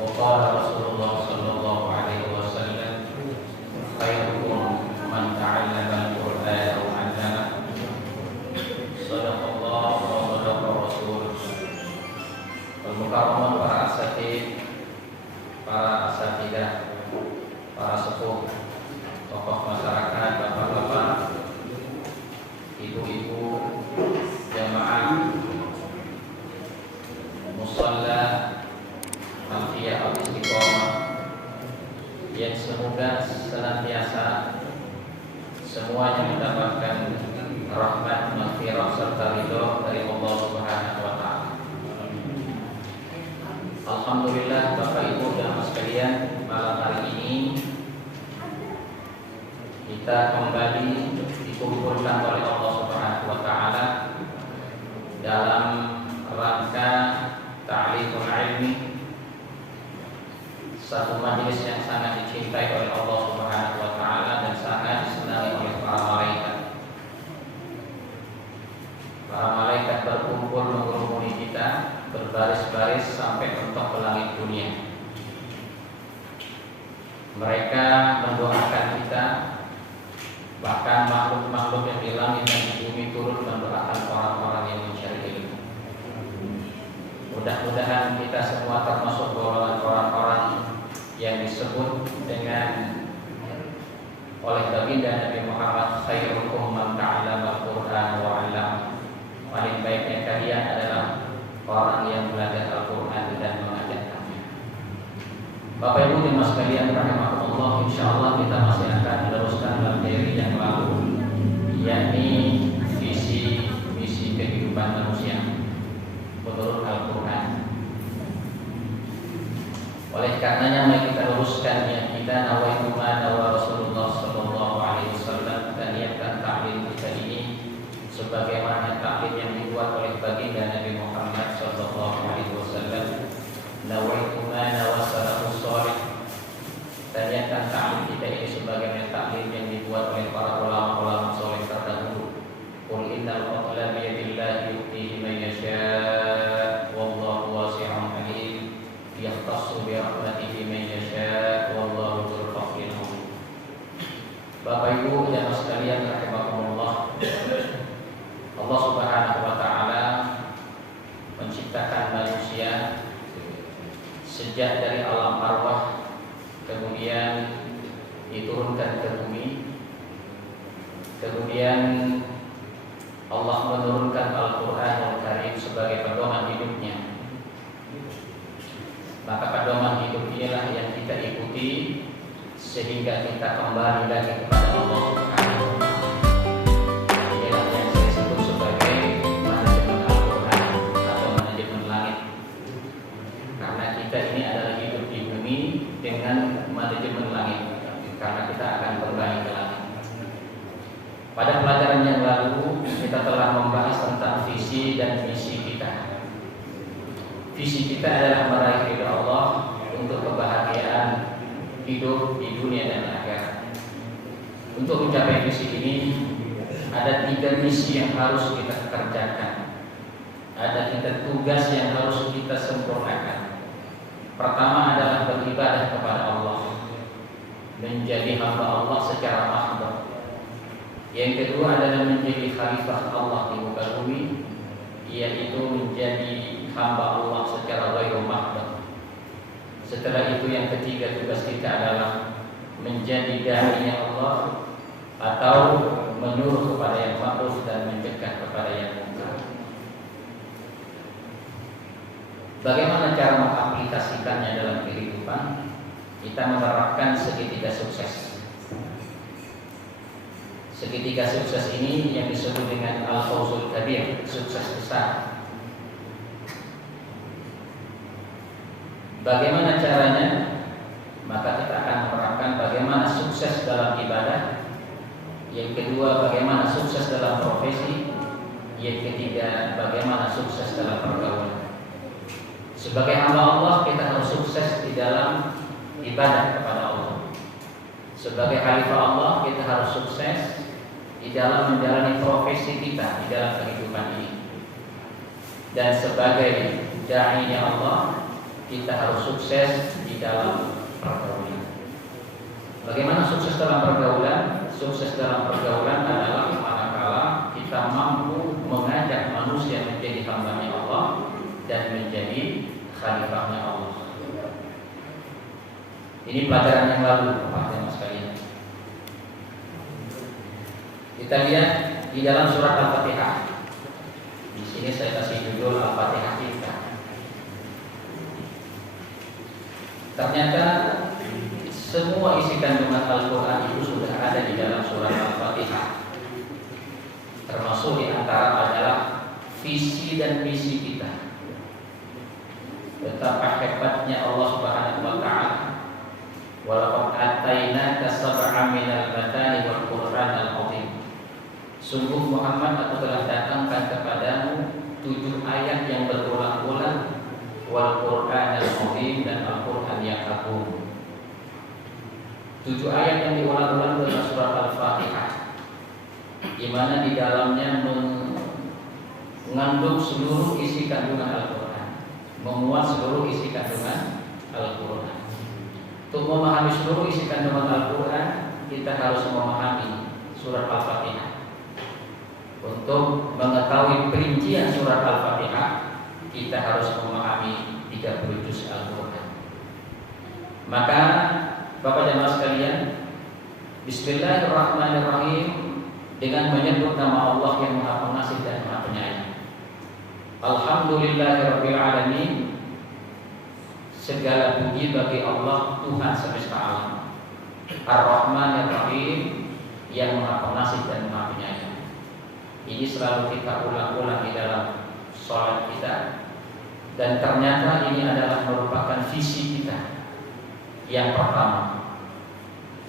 وقال رسول الله صلى الله عليه وسلم خيركم من تعلم القرآن وعلمه صدق الله وصدق الرسول. Al-Mukarramah para asatidz, para asatidah, para sepuh, tokoh masyarakat, bapak-bapak, ibu-ibu, jamaah musalla Alfiyah Al-Istiqomah yang semoga senantiasa semuanya mendapatkan rahmat, maghfirah serta ridho dari Allah Subhanahu wa taala. Alhamdulillah Bapak Ibu dan Mas sekalian, malam hari ini kita kembali dikumpulkan oleh Allah Subhanahu wa taala dalam rangka ta'limul ilmi, satu majelis yang sangat dicintai oleh Allah Subhanahu wa taala dan sangat disenangi oleh para malaikat. Para malaikat berkumpul mengurumuni kita berbaris-baris sampai mentok ke langit dunia. Mereka mendoakan kita, bahkan makhluk-makhluk yang di langit dan di bumi turut mendoakan orang-orang yang mencari ilmu. Mudah-mudahan kita semua termasuk golongan orang-orang yang disebut dengan oleh baginda Nabi Muhammad, khairukum man ta'allama al-Qur'an wa 'allama. Paling baiknya kalian adalah orang yang belajar Al-Qur'an dan mengajarkannya. Bapak Ibu dan Mas sekalian rahimakumullah, insyaallah kita masih akan meneruskan materi yang lalu, yakni visi misi kehidupan manusia menurut Al-Qur'an. Oleh karenanya mari kita luruskan niat kita, nawaitu ma nawa Rasulullah sallallahu alaihi wasallam, dan niatkan taklim kita ini sebagaimana taklim yang dibuat oleh baginda Nabi Muhammad sallallahu alaihi wasallam. Nawaitu ma nawa salafus salih, dan niatkan taklim kita ini sebagaimana taklim yang dibuat oleh para ulama-ulama saleh terdahulu. Qul innal fadla bi yadillahi yu'tihi man yasha' wallahu wasi'un alim. Yahtassu bi rahmatihi man yasha' wallahu dzul fadlil 'azim. Bapak Ibu dan Mas sekalian rahimakumullah, Allah Subhanahu wa taala menciptakan manusia sejak dari alam arwah, kemudian diturunkan ke bumi, kemudian Allah menurunkan Al-Qur'anul Karim sebagai pedoman hidupnya. Maka pedoman hidup inilah yang kita ikuti sehingga kita kembali lagi kepada Allah Subhanahu wa taala. Inilah yang saya sebut sebagai manajemen Al-Qur'an atau manajemen langit. Karena kita ini adalah hidup di bumi dengan manajemen langit, karena kita akan kembali ke langit. Pada pelajaran yang lalu kita telah membahas tentang visi dan misi kita. Visi kita adalah meraih ridha Allah untuk kebahagiaan hidup di dunia dan akhirat. Untuk mencapai visi ini ada 3 misi yang harus kita kerjakan. Ada 3 tugas yang harus kita sempurnakan. Pertama adalah beribadah kepada Allah, menjadi hamba Allah secara mahdoh. Yang kedua adalah menjadi khalifah Allah di muka bumi, yaitu menjadi hamba Allah secara ghairu mahdoh. Setelah itu yang ketiga tugas kita adalah menjadi da'inya Allah, atau menyuruh kepada yang ma'ruf dan mencegah kepada yang munkar. Bagaimana cara mengaplikasikannya dalam kehidupan? Kita menerapkan segitiga sukses. Segitiga sukses ini yang disebut dengan al-fawzul kabir, sukses besar. Bagaimana caranya? Maka kita akan menerapkan bagaimana sukses dalam ibadah. Yang kedua, bagaimana sukses dalam profesi. Yang ketiga, bagaimana sukses dalam pergaulan. Sebagai hamba Allah, kita harus sukses di dalam ibadah kepada Allah. Sebagai khalifah Allah, kita harus sukses di dalam menjalani profesi kita di dalam kehidupan ini. Dan sebagai da'inya Allah, kita harus sukses di dalam pergaulan. Bagaimana sukses dalam pergaulan? Sukses dalam pergaulan adalah manakala kita mampu mengajak manusia menjadi hamba-Nya Allah dan menjadi khalifah-Nya Allah. Ini pelajaran yang lalu, Bapak dan Mas sekalian. Kita lihat di dalam surat Al-Fatihah. Di sini saya kasih judul Al-Fatihah kita. Ternyata semua isi kandungan Al-Quran itu sudah ada di dalam surat Al-Fatihah. Termasuk di antara adalah visi dan misi kita. Betapa hebatnya Allah Subhanahu wa Ta'ala. Walaqad atainaka sab'an minal matani wal Qur'anal azim. Sungguh Muhammad, aku telah datangkan kepadamu 7 ayat yang berulang-ulang, wal Qur'anal azim, dan Al-Qur'an yang agung. 7 ayat yang diulang-ulang dalam surat Al-Fatihah, di mana di dalamnya mengandung seluruh isi kandungan Al-Quran, memuat seluruh isi kandungan Al-Quran. Untuk memahami seluruh isi kandungan Al-Quran, kita harus memahami surat Al-Fatihah. Untuk mengetahui perincian surat Al-Fatihah, kita harus memahami 30 juz Al-Quran. Maka Bapak dan Mas sekalian, Bismillahirrahmanirrahim, dengan menyebut nama Allah yang Maha Pengasih dan Maha Penyayang. Alhamdulillahirabbil alamin. Segala puji bagi Allah, Tuhan semesta alam. Ar-Rahmanir-Rahim, yang Maha Pengasih dan Maha Penyayang. Ini selalu kita ulang-ulang di dalam sholat kita. Dan ternyata ini adalah merupakan visi kita. Yang pertama,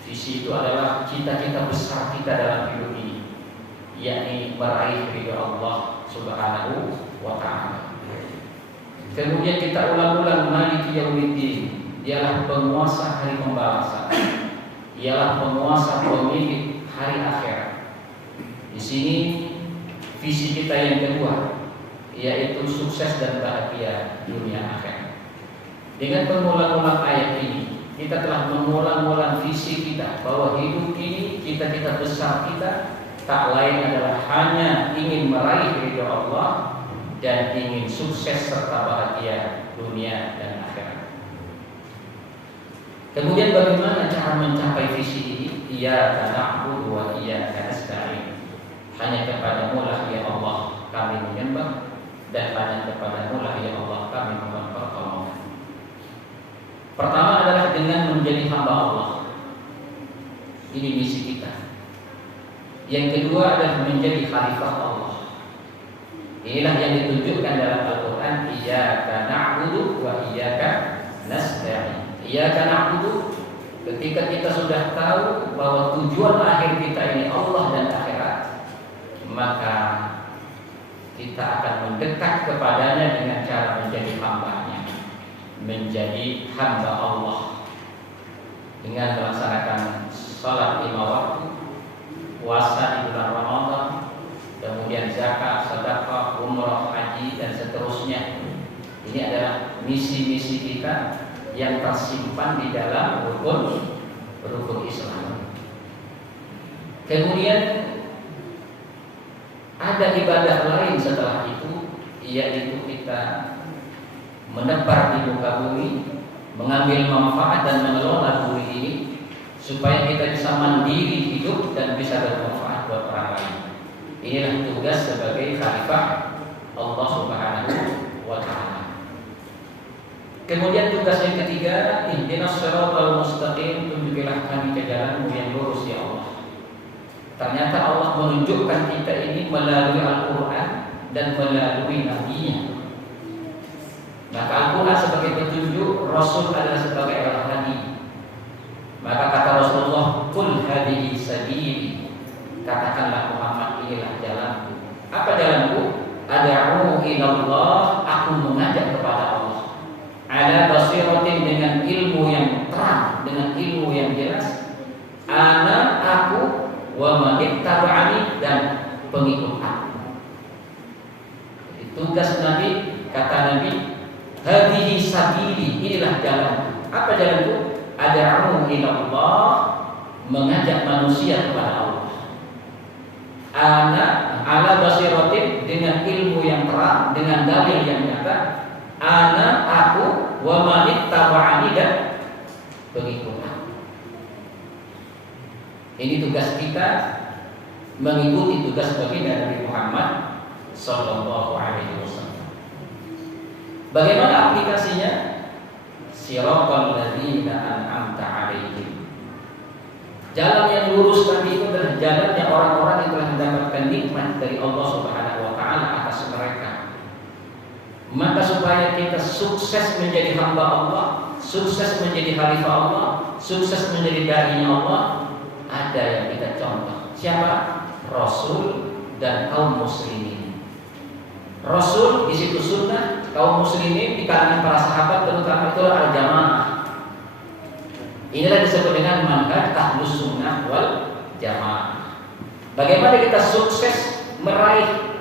visi itu adalah cita-cita besar kita dalam hidup ini, yakni meraih ridha Allah Subhanahu wa Ta'ala. Kemudian kita ulang-ulang Maliki Yaumiddin, dialah penguasa hari pembalasan, ialah penguasa pemilik hari akhirat. Di sini visi kita yang kedua, yaitu sukses dan bahagia dunia akhirat. Dengan pengulang-ulang ayat ini, kita telah mengulang-ulang visi kita bahwa hidup ini cita-cita besar kita tak lain adalah hanya ingin meraih ridha Allah dan ingin sukses serta bahagia dunia dan akhirat. Kemudian bagaimana cara mencapai visi ini? Iyyaka na'budu wa iyyaka nasta'in. Hanya kepadamu lah ya Allah kami menyembah, dan hanya kepadamu lah ya Allah kami memohon pertolongan. Pertama adalah dengan menjadi hamba Allah. Ini misi kita. Yang kedua adalah menjadi khalifah Allah. Inilah yang ditunjukkan dalam Al-Quran. Iyyaka na'budu wa iyyaka nasta'in. Iyyaka na'budu, ketika kita sudah tahu bahwa tujuan akhir kita ini Allah dan akhirat, maka kita akan mendekat kepadanya dengan cara menjadi hamba-Nya, menjadi hamba Allah dengan melaksanakan salat 5 waktu, puasa di bulan Ramadan, kemudian zakat, sedekah, umrah, haji, dan seterusnya. Ini adalah misi-misi kita yang tersimpan di dalam rukun Islam. Kemudian ada ibadah lain setelah itu, yaitu kita menebar di muka bumi, mengambil manfaat dan mengelola bumi ini supaya kita bisa mandiri hidup dan bisa bermanfaat buat orang lain. Inilah tugas sebagai khalifah Allah Subhanahu wa Ta'ala. Kemudian tugas yang ketiga, ihdinas shiratal mustaqim, tunjukilah kami ke jalan-Mu yang lurus ya Allah. Ternyata Allah menunjukkan kita ini melalui Al-Quran dan melalui Nabi-Nya. Maka Al-Quran sebagai petunjuk, Rasul adalah sebagai al-hadi. Maka kata Rasulullah, "Qul hadihi sabili." Katakanlah Muhammad, inilah jalanku. Apa jalanku? Ad'u ilallah, aku mengajak kepada Allah. Ala basiratin, dengan ilmu yang terang, dengan ilmu yang jelas. Ana, aku, wa man ittaba'ani, dan pengikut aku. Jadi tugas Nabi, kata Nabi, hadihi sabili, inilah jalan. Apa jalan itu? Ad'u ila Allah, mengajak manusia kepada Allah. Ana ala basiratin, dengan ilmu yang terang, dengan dalil yang nyata. Ana, aku, wa man ittaba'ani, dan pengikutku. Ini tugas kita, mengikuti tugas baginda Nabi Muhammad sallallahu alaihi wasallam. Bagaimana aplikasinya? Siratal ladzina an'amta alaihim. Jalan yang lurus tadi itu adalah jalannya orang-orang yang telah mendapatkan nikmat dari Allah Subhanahu wa taala atas mereka. Maka supaya kita sukses menjadi hamba Allah, sukses menjadi khalifah Allah, sukses menjadi dai Allah, ada yang kita contoh. Siapa? Rasul dan kaum muslimin. Rasul di situ sunnah, kaum muslimin di kalangan para sahabat terutama itu al-jamaah. Inilah disebut dengan manhaj ahlus sunnah wal jamaah. Bagaimana kita sukses meraih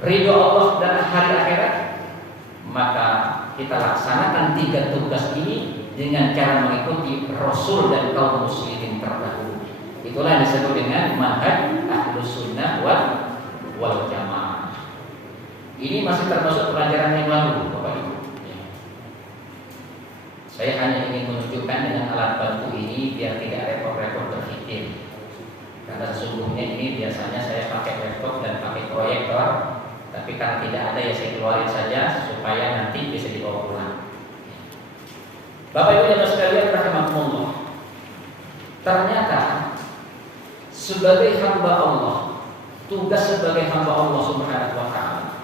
ridho Allah dan hari akhirat? Maka kita laksanakan 3 tugas ini dengan cara mengikuti Rasul dan kaum muslimin terdahulu. Itulah yang disebut dengan manhaj ahlus sunnah wal jamaah. Ini masih termasuk pelajaran yang lalu, Bapak Ibu. Saya hanya ingin menunjukkan dengan alat bantu ini biar tidak repot-repot berpikir. Karena sesungguhnya ini biasanya saya pakai laptop dan pakai proyektor, tapi karena tidak ada ya saya keluarin saja supaya nanti bisa dibawa pulang. Bapak Ibu yang sekalian rahimakumullah. Ternyata sebagai hamba Allah, tugas sebagai hamba Allah Subhanahu wa taala,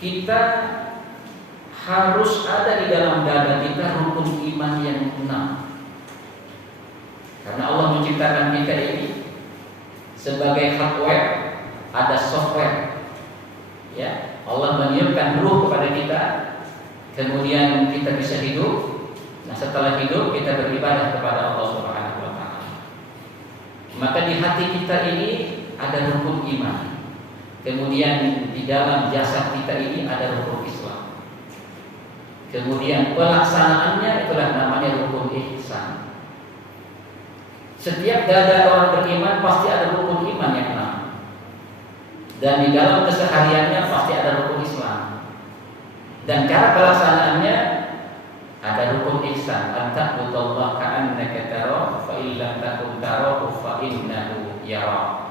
kita harus ada di dalam dada kita rukun iman yang 6. Karena Allah menciptakan kita ini sebagai hardware, ada software. Ya, Allah meniupkan ruh kepada kita, kemudian kita bisa hidup. Nah, setelah hidup kita beribadah kepada Allah Subhanahu wa taala. Maka di hati kita ini ada rukun iman. Kemudian di dalam jasad kita ini ada rukun Islam. Kemudian pelaksanaannya itulah namanya rukun ihsan. Setiap dada orang beriman pasti ada rukun iman yang 6. Dan di dalam kesehariannya pasti ada rukun Islam. Dan cara pelaksanaannya ada rukun ihsan. Anta'budallaha ka'annaka tarahu fa illam takun tarahu fa innahu yarak.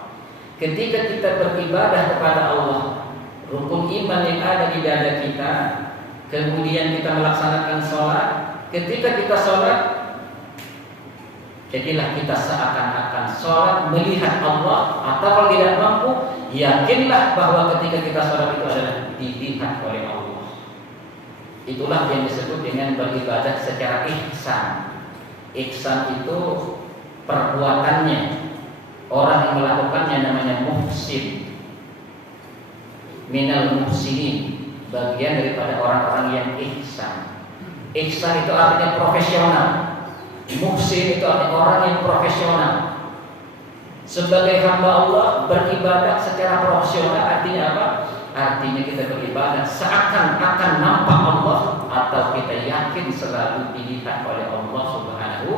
Ketika kita beribadah kepada Allah, rukun iman yang ada di dada kita, kemudian kita melaksanakan sholat. Ketika kita sholat, jadilah kita seakan-akan sholat melihat Allah. Atau kalau tidak mampu, yakinlah bahwa ketika kita sholat itu adalah dilihat oleh Allah. Itulah yang disebut dengan beribadah secara ihsan. Ihsan itu perbuatannya. Orang yang melakukannya namanya muhsin. Minal muhsinin, bagian daripada orang-orang yang ihsan. Ihsan itu artinya profesional. Muhsin itu artinya orang yang profesional. Sebagai hamba Allah beribadah secara profesional artinya apa? Artinya kita beribadah seakan-akan nampak Allah, atau kita yakin selalu dilihat oleh Allah Subhanahu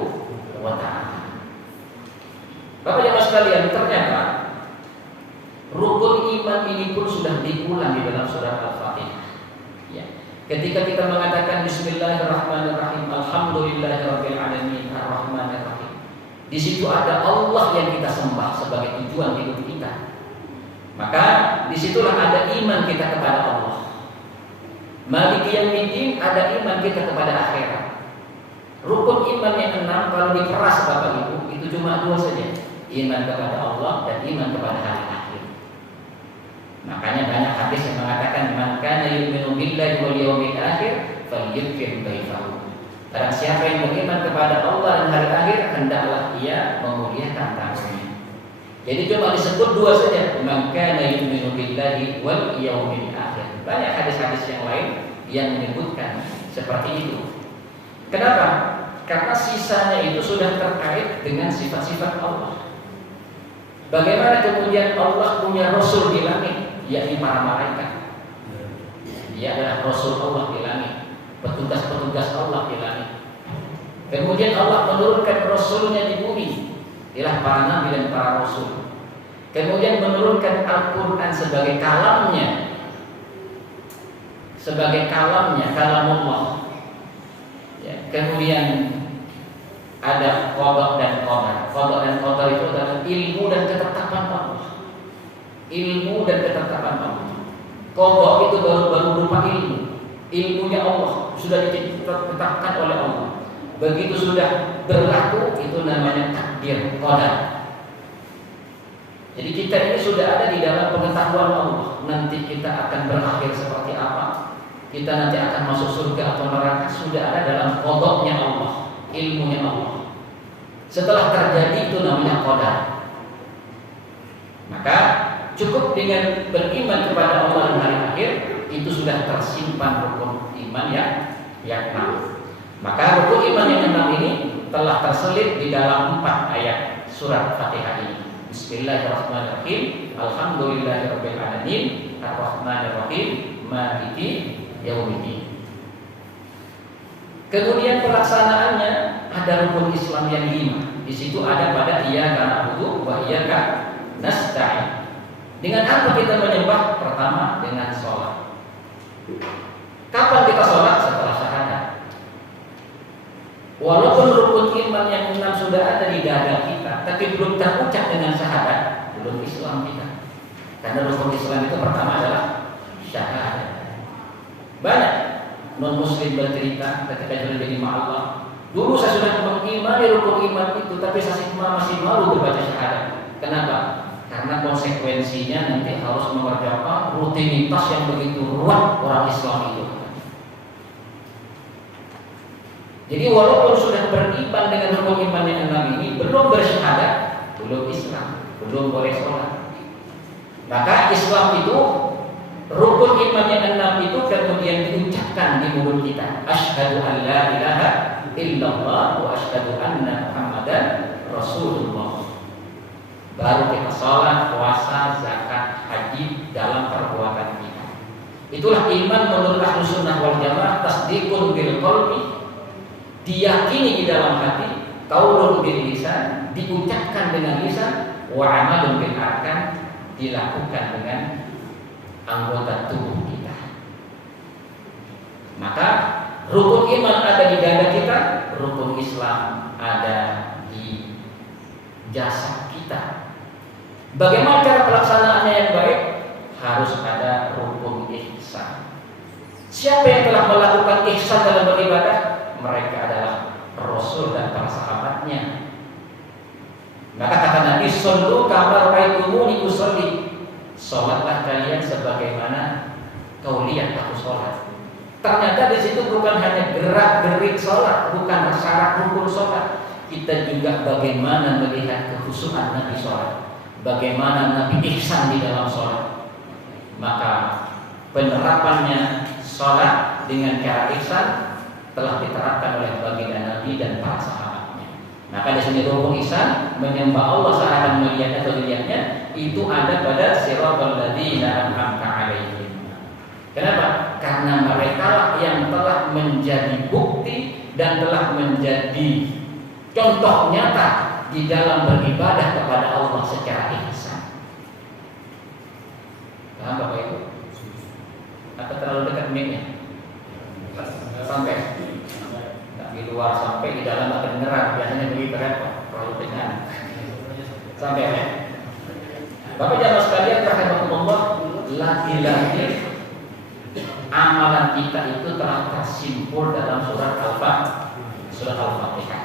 wa taala. Bapak Ibu sekalian, ternyata rukun iman ini pun sudah diulang di dalam surah Al-Fatihah. Ya. Ketika kita mengatakan Bismillahirrahmanirrahim, Alhamdulillahirabbil alamin, Ar-Rahmanirrahim. Di situ ada Allah yang kita sembah sebagai tujuan hidup kita. Maka disitulah ada iman kita kepada Allah. Maliki yaumiddin, ada iman kita kepada akhirat. Rukun iman yang 6 kalau diperas Bapak Ibu itu cuma 2 saja. Iman kepada Allah dan iman kepada hari akhir. Makanya banyak hadis yang mengatakan man kana yu'minu billahi wal yawmil akhir falyukrim dayfahu. Barang siapa yang beriman kepada Allah dan hari akhir, hendaklah ia memuliakan tamunya. Jadi cuma disebut 2 saja, man kana yu'minu billahi wal yawmil akhir. Banyak hadis-hadis yang lain yang menyebutkan seperti itu. Kenapa? Karena sisanya itu sudah terkait dengan sifat-sifat Allah. Bagaimana kemudian Allah punya Rasul di langit, yakni para malaikat. Dia adalah Rasul Allah di langit. petugas-petugas Allah di langit. Kemudian Allah menurunkan Rasulnya di bumi, ialah para nabi dan para rasul. Kemudian menurunkan Al-Quran sebagai kalamnya, kalamullah. Ya, kemudian ada qada dan qadar. Qada dan qadar itu adalah ilmu dan ketetapan Allah. Ilmu dan ketetapan Allah. Qada itu baru berupa ilmu. Ilmunya Allah sudah ditetapkan oleh Allah. Begitu sudah berlaku, itu namanya takdir, qadar. Jadi kita ini sudah ada di dalam pengetahuan Allah. Nanti kita akan berakhir seperti apa, kita nanti akan masuk surga atau neraka, sudah ada dalam qadanya Allah, ilmunya Allah. Setelah terjadi, itu namanya qadar. Maka cukup dengan beriman kepada Allah dan hari akhir, itu sudah tersimpan rukun iman yang 6. Maka rukun iman yang 6 ini telah terselip di dalam 4 ayat surat Fatihah ini. Bismillahirrahmanirrahim. Alhamdulillahirabbil alamin. Arrahmanirrahim. Maliki yaumiddin. Kemudian pelaksanaannya ada rukun Islam yang 5. Di situ ada pada iyyaka na'budu wa iyyaka nasta'in. Dengan apa kita menyembah? Pertama dengan sholat. Kapan kita sholat? Setelah syahadat. Walaupun rukun iman yang 6 sudah ada di dada kita, tapi belum terucap dengan syahadat, belum Islam kita. Karena rukun Islam itu pertama adalah syahadat. Banyak non muslim bercerita ketika jadi Allah, dulu saya sudah mengimani rukun iman itu, tapi saya masih malu berbaca syahadat. Kenapa? Karena konsekuensinya nanti harus mengerjakan rutinitas yang begitu ruwet orang Islam itu. Jadi walaupun sudah beriman dengan rukun iman yang 6 ini, belum bersyahadat, belum Islam, belum boleh sholat. Maka Islam itu, rukun iman yang 6 itu kemudian diucapkan di mulut kita. Asyhadu an la ilaha illallah wa asyhadu anna Muhammadan Rasulullah. Baru kita sholat, puasa, zakat, haji dalam perbuatan kita. Itulah iman menurut Ahlus Sunnah wal Jamaah, tasdiqun bil qalbi, diyakini di dalam hati, qaulun bil lisan, diucapkan dengan lisan, wa amalun bil arkan, dilakukan dengan anggota tubuh kita. Maka rukun iman ada di dada kita, rukun Islam ada di jasad kita. Bagaimana cara pelaksanaannya yang baik? Harus ada rukun ihsan. Siapa yang telah melakukan ihsan dalam beribadah? Mereka adalah Rasul dan para sahabatnya. Maka kata Nabi, "Shollu kama ra'aitumuni usolli." Salatlah kalian sebagaimana kau lihat aku salat. Ternyata di situ bukan hanya gerak-gerik salat, bukan syarat rukun salat. Kita juga bagaimana melihat kekhusyuan Nabi salat, bagaimana Nabi ihsan di dalam salat. Maka penerapannya salat dengan cara ihsan telah diterapkan oleh baginda Nabi dan para sahabatnya. Maka di sini rukun ihsan, menyembah Allah seakan melihat atau dilihatnya, itu ada pada siratal ladzina an'amta 'alaihim. Kenapa? Karena mereka lah yang telah menjadi bukti dan telah menjadi contoh nyata di dalam beribadah kepada Allah secara ihsan. Paham Bapak Ibu? Apa terlalu dekat mic-nya? Sampai di luar, sampai di dalam tak kedengeran, biasanya begitu repot, terlalu tegang. Sampai ya. Bapak jamaah sekalian, rahimakumullah, lagi-lagi amalan kita itu telah tersimpul dalam surat Al-Fatihah.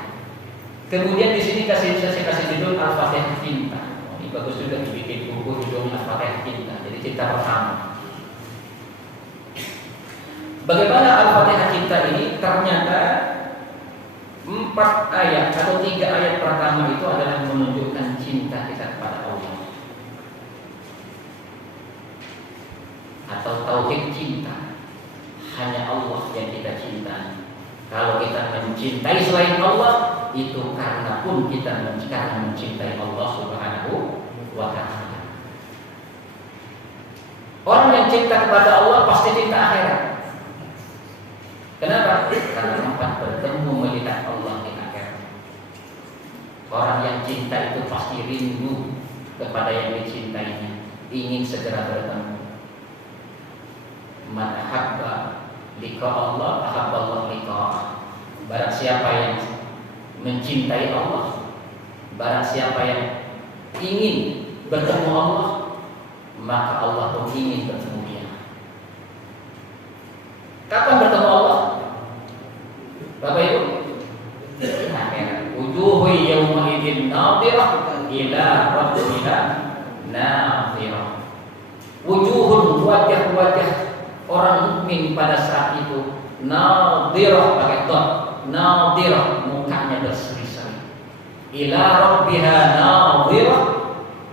Kemudian di sini saya kasih judul Al-Fatihah Cinta. Ini bagus juga dibikin buku judulnya Al-Fatihah Cinta. Jadi cinta pertama. Bagaimana Al-Fatihah Cinta ini? Ternyata 4 ayat atau 3 ayat pertama itu adalah menunjukkan cinta kita kepada Allah, atau tauhid cinta. Hanya Allah yang kita cintai. Kalau kita mencintai selain Allah, itu karena kita mencintai Allah Subhanahu wa ta'ala. Orang yang cinta kepada Allah pasti cinta akhirat. Kenapa? Karena tempat bertemu melihat Allah di akhirat. Orang yang cinta itu pasti rindu kepada yang dicintainya, ingin segera bertemu. Man ahabba liqa Allah, ahabba Allah liqa'ah. Barang siapa yang mencintai Allah, barang siapa yang ingin bertemu Allah, maka Allah pun ingin bertemu dia. Kapan bertemu Allah? Bapak Ibu, akhirat. Wujuhu yawma idzin nadhirah ila rabbiha nadhirah. Wujuhun, wajah-wajah orang mukmin pada saat itu nadhirah, pakai dot, nadhirah, mukanya berseri-seri. Ila rabbiha nadhirah,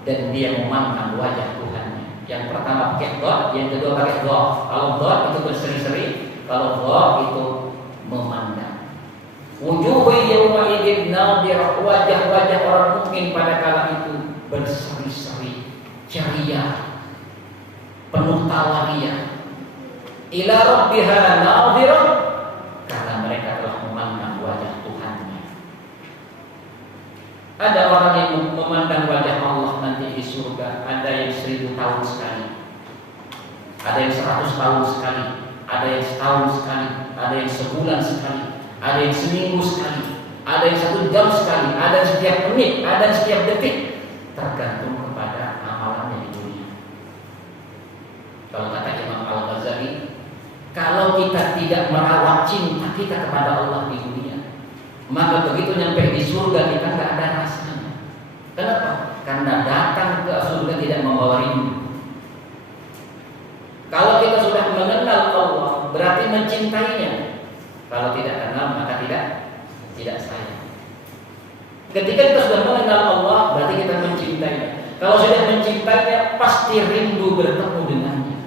dan dia memandang wajah Tuhannya. Yang pertama pakai dot, yang kedua pakai dot. Kalau dot itu berseri-seri, kalau dot itu memandang. Wujuhu yawma idzin nadhirah, wajah-wajah orang mukmin pada kala itu berseri-seri, ceria, penuh tawaria. Ila rabbiha nadhirah, karena mereka telah memandang wajah Tuhannya. Ada orang yang memandang wajah Allah nanti di surga, ada yang 1000 tahun sekali, ada yang 100 tahun sekali, ada yang setahun sekali, ada yang sebulan sekali, ada yang seminggu sekali, ada yang 1 jam sekali, ada yang setiap menit, ada yang setiap detik, tergantung kepada amalannya di dunia. Kalau kata Imam Al-Ghazali, kalau kita tidak merawat cinta kita kepada Allah di dunia, maka begitu nyampe di surga kita nggak ada rasanya. Kenapa? Karena datang ke surga tidak membawa rindu. Kalau kita sudah mengenal Allah, berarti mencintainya. Kalau tidak kenal, maka tidak sayang. Ketika kita sudah mengenal Allah, berarti kita mencintainya. Kalau sudah mencintainya, pasti rindu bertemu dengannya.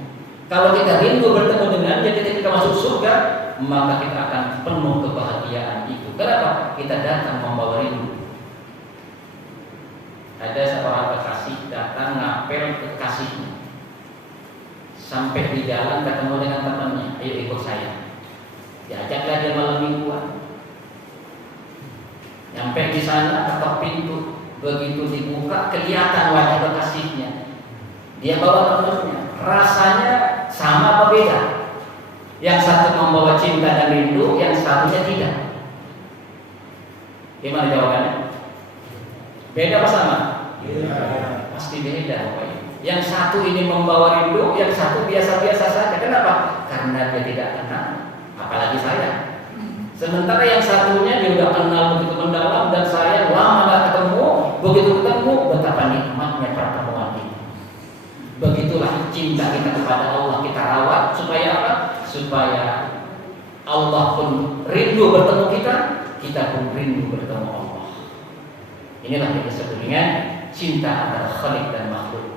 Kalau kita rindu bertemu dengannya ketika kita masuk surga, maka kita akan penuh kebahagiaan itu. Kenapa? Kita datang membawa rindu. Ada seorang kekasih datang ngapel ke kekasihnya. Sampai di jalan ketemu dengan temannya, ayo ikut saya. Diajaklah dia malam mingguan. Nyampe di sana ketok pintu, begitu dibuka kelihatan wajah kekasihnya. Dia bawa temannya. Rasanya sama apa beda? Yang satu membawa cinta dan rindu, yang satunya tidak. Gimana jawabannya? Beda apa sama? Beda. Pasti beda. Yang satu ini membawa rindu, yang satu biasa-biasa saja. Kenapa? Karena dia tidak kenal, apalagi saya. Sementara yang satunya dia sudah kenal begitu mendalam, dan saya lama gak ketemu. Begitu ketemu, betapa nikmatnya pertemuan ini. Begitulah cinta kita kepada Allah kita rawat. Supaya apa? Supaya Allah pun rindu bertemu kita, kita pun rindu bertemu Allah. Inilah yang disebut dengan cinta antara Khalik dan makhluk.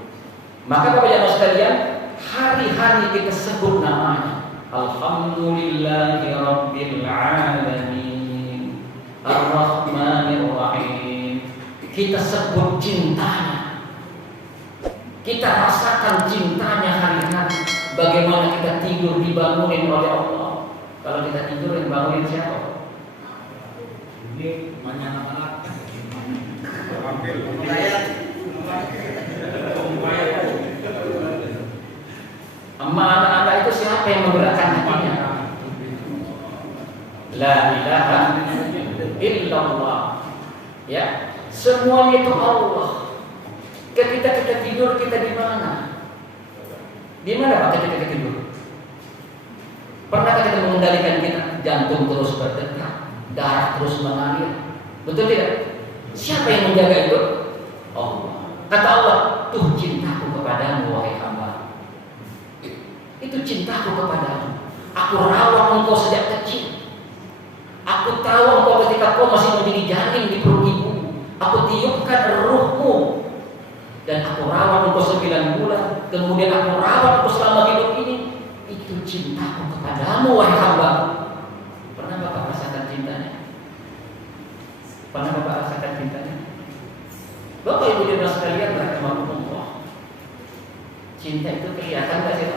Maka Bapak Ibu sekalian, hari-hari kita sebut namanya. Alhamdulillahi Rabbil Alamin, Ar-Rahmanir Rahim. Kita sebut cintanya, kita rasakan cintanya hari-hari. Bagaimana kita tidur dibangunin oleh Allah. Kalau kita tidur yang bangunin siapa? Ini anak-anak. Amma anak-anak itu siapa yang menggerakkan hatinya? La ilaha illallah. Ya, semuanya itu Allah. Ketika kita tidur, kita di mana? Di mana Pak ketika kita tidur? Pernahkah kita mengendalikan kita? Jantung terus berdetak, darah terus mengalir. Betul tidak? Siapa yang menjaga itu? Allah. Kata Allah, tuh cintaku kepadamu wahai hamba. Itu cintaku kepadamu. Aku rawat engkau sejak kecil. Aku tahu engkau ketika kau masih menjadi janin di perut ibu. Aku tiupkan ruhmu. Dan aku rawat engkau 9 bulan. Kemudian aku rawat engkau selama hidup ini. Itu cintaku kepadamu wahai hamba. Pernah Bapak rasakan cintanya? Pernah Bapak rasakan cintanya? Bapak Ibu dan sekalian, rahimakumullah. Cinta itu kelihatan gak sih?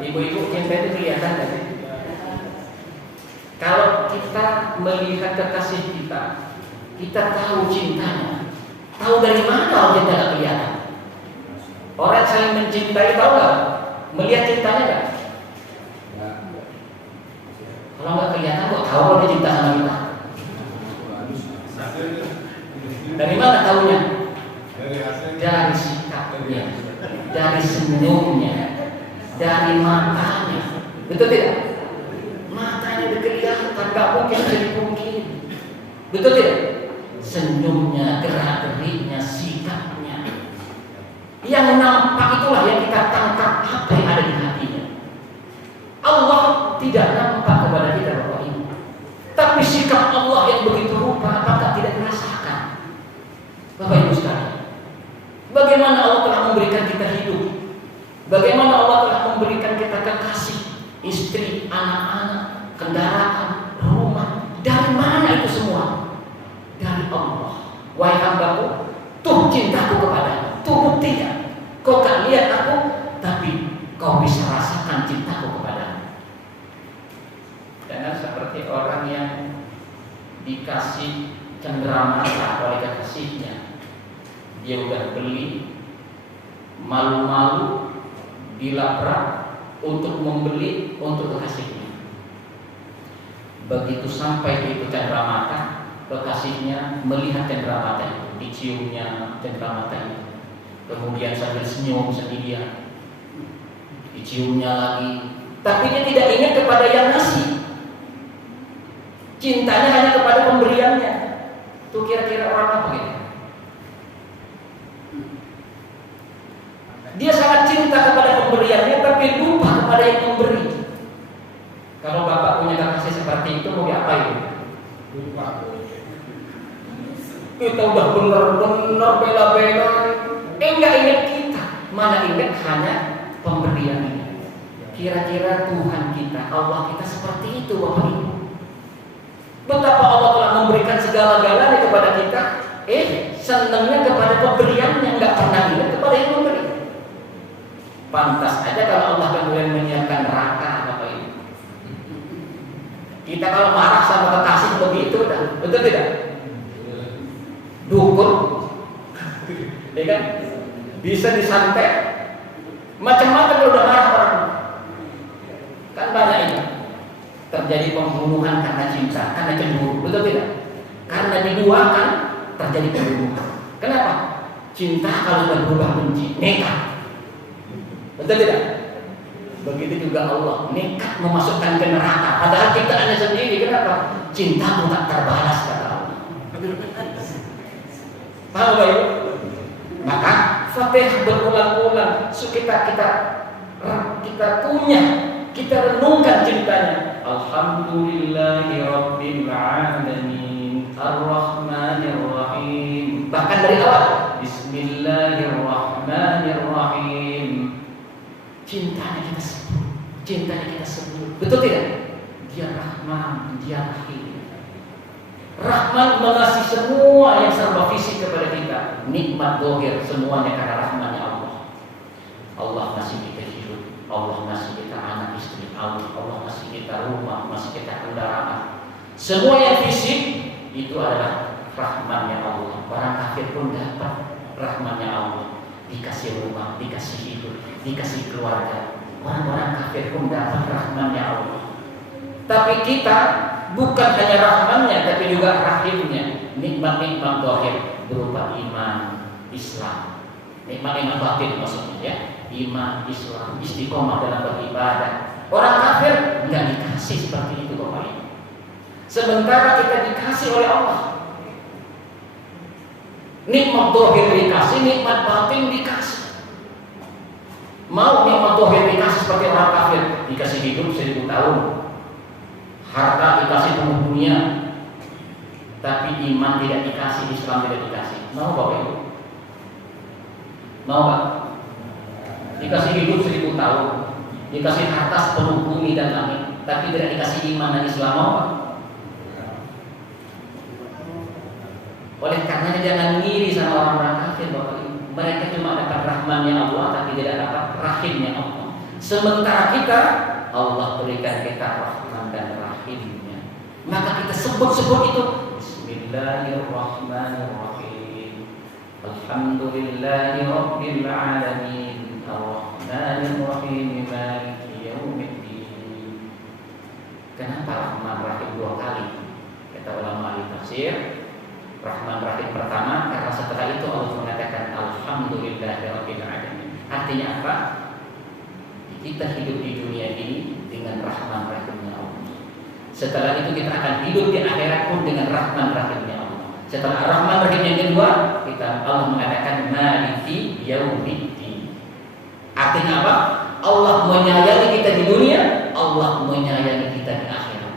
Ibu-ibu, cinta itu kelihatan gak sih? Kalau kita melihat kekasih kita, kita tahu cintanya. Tahu dari mana kalau cinta nggak kelihatan? Orang saling mencintai tahu nggak? Melihat cintanya nggak? Kalau nggak kelihatan, kok tahu kalau dia cinta sama kita? Dari mana tahunya? Dari sikapnya, dari senyumnya, dari matanya. Betul tidak? Matanya udah kelihatan, nggak mungkin bisa dipungkiri. Betul tidak? Senyumnya, gerak-geriknya, sikapnya. Yang nampak itulah yang kita tangkap apa yang ada di hatinya. Allah tidak nampak kepada kita Bapak Ibu. Tapi sikap Allah yang begitu rupa, apakah tidak dirasakan? Bapak Ibu sekalian, bagaimana Allah telah memberikan kita hidup? Bagaimana Allah telah memberikan kita kekasih, istri, anak-anak, kendaraan, rumah? Dari mana itu semua? Dari Allah. Wahai hambaku, tuh cintaku kepadamu, tuh buktinya. Kau gak lihat aku, tapi kau bisa rasakan cintaku kepadamu. Jangan seperti orang yang dikasih cenderamata oleh kekasihnya. Dia udah beli, malu-malu, dilabrak untuk membeli untuk kekasihnya. Begitu sampai di cenderamata, kekasihnya melihat cenderamata itu, diciumnya cenderamata itu, kemudian sambil senyum sendirian, diciumnya lagi, tapi dia tidak ingat kepada yang ngasih. Cintanya hanya kepada pemberiannya. Itu kira-kira orang apa gitu? Dia sangat cinta kepada pemberiannya, tapi lupa kepada yang memberi. Kalau bapak punya kekasih seperti itu, mau diapain? Lupa. Kita udah benar-benar bela-bela, enggak ingat kita, mana ingat hanya pemberian ini. Kira-kira Tuhan kita, Allah kita seperti itu Bapak Ibu. Betapa Allah telah memberikan segala-galanya kepada kita, senangnya kepada pemberiannya, enggak pernah ingat kepada yang memberi. Pantas aja kalau Allah kemudian menyiapkan neraka Bapak Ibu. Kita kalau marah sama kekasih begitu, betul tidak? Dukun, ya kan? Bisa disantet, macam-macam kalau udah marah orang. Kan banyak ini terjadi pembunuhan karena cinta, karena cemburu, betul tidak? Karena diduakan terjadi pembunuhan. Kenapa? Cinta kalau sudah berubah benci, nekat, betul tidak? Begitu juga Allah, nekat memasukkan ke neraka. Padahal kita hanya sendiri, kenapa? Cintamu tak terbalas kata Allah. Paham Bapak Ibu? Maka Fatihah berulang-ulang kita kunyah, kita renungkan cintanya. Alhamdulillahirabbil alamin, arrahmanirrahim. Bahkan dari awal, Bismillahirrahmanirrahim. Cintanya kita sebut. Betul tidak? Dia Rahman, dia Rahim. Rahman mengasihi semua yang serba fisik kepada kita. Nikmat dohir semuanya karena rahmannya Allah. Allah ngasih kita hidup, Allah ngasih kita anak istri, Allah ngasih kita rumah, ngasih kita kendaraan. Semua yang fisik itu adalah rahmannya Allah. Orang kafir pun dapat rahmannya Allah. Dikasih rumah, dikasih hidup, dikasih keluarga. Orang-orang kafir pun dapat rahmannya Allah. Tapi kita bukan hanya rahmannya, tapi juga rahimnya. Nikmat-nikmat dohir berupa iman, Islam. Nikmat-nikmat batin maksudnya ya. Iman, Islam, istiqomah dalam beribadah. Orang kafir nggak dikasih seperti itu Bapak Ibu. Sementara kita dikasih oleh Allah. Nikmat dohir dikasih, nikmat batin dikasih. Mau nikmat dohir dikasih seperti orang kafir, dikasih hidup 1000 tahun. Harta dikasih penuh dunia, tapi iman tidak dikasih, Islam tidak dikasih. Mau Bapak Ibu? Mau Pak? Dikasih hidup 1000 tahun, dikasih harta sepenuh bumi dan langit, tapi tidak dikasih iman dan Islam. Mau Pak? Oleh karenanya jangan ngiri sama orang-orang kafir Bapak Ibu. Mereka cuma dapat rahmannya Allah, tapi tidak dapat rahimnya Allah. Sementara kita, Allah berikan kita rahman dan rahimnya. Maka kita sebut-sebut itu Bismillahirrahmanirrahim. Alhamdulillahi rabbil alamin. Arrahmanirrahim. Maliki yaumiddin. Kenapa Rahman Rahim 2 kali? Kata ulama ahli tafsir, Rahman Rahim pertama karena setelah itu Allah mengatakan Alhamdulillahi rabbil alamin. Artinya apa? Kita hidup di dunia ini dengan Rahman Rahimnya Allah. Setelah itu kita akan hidup di akhirat pun dengan Rahman Rahimnya Allah. Setelah Rahman Rahim yang kedua, kita Allah mengatakan Maliki yaumiddin. Artinya apa? Allah menyayangi kita di dunia, Allah menyayangi kita di akhirat.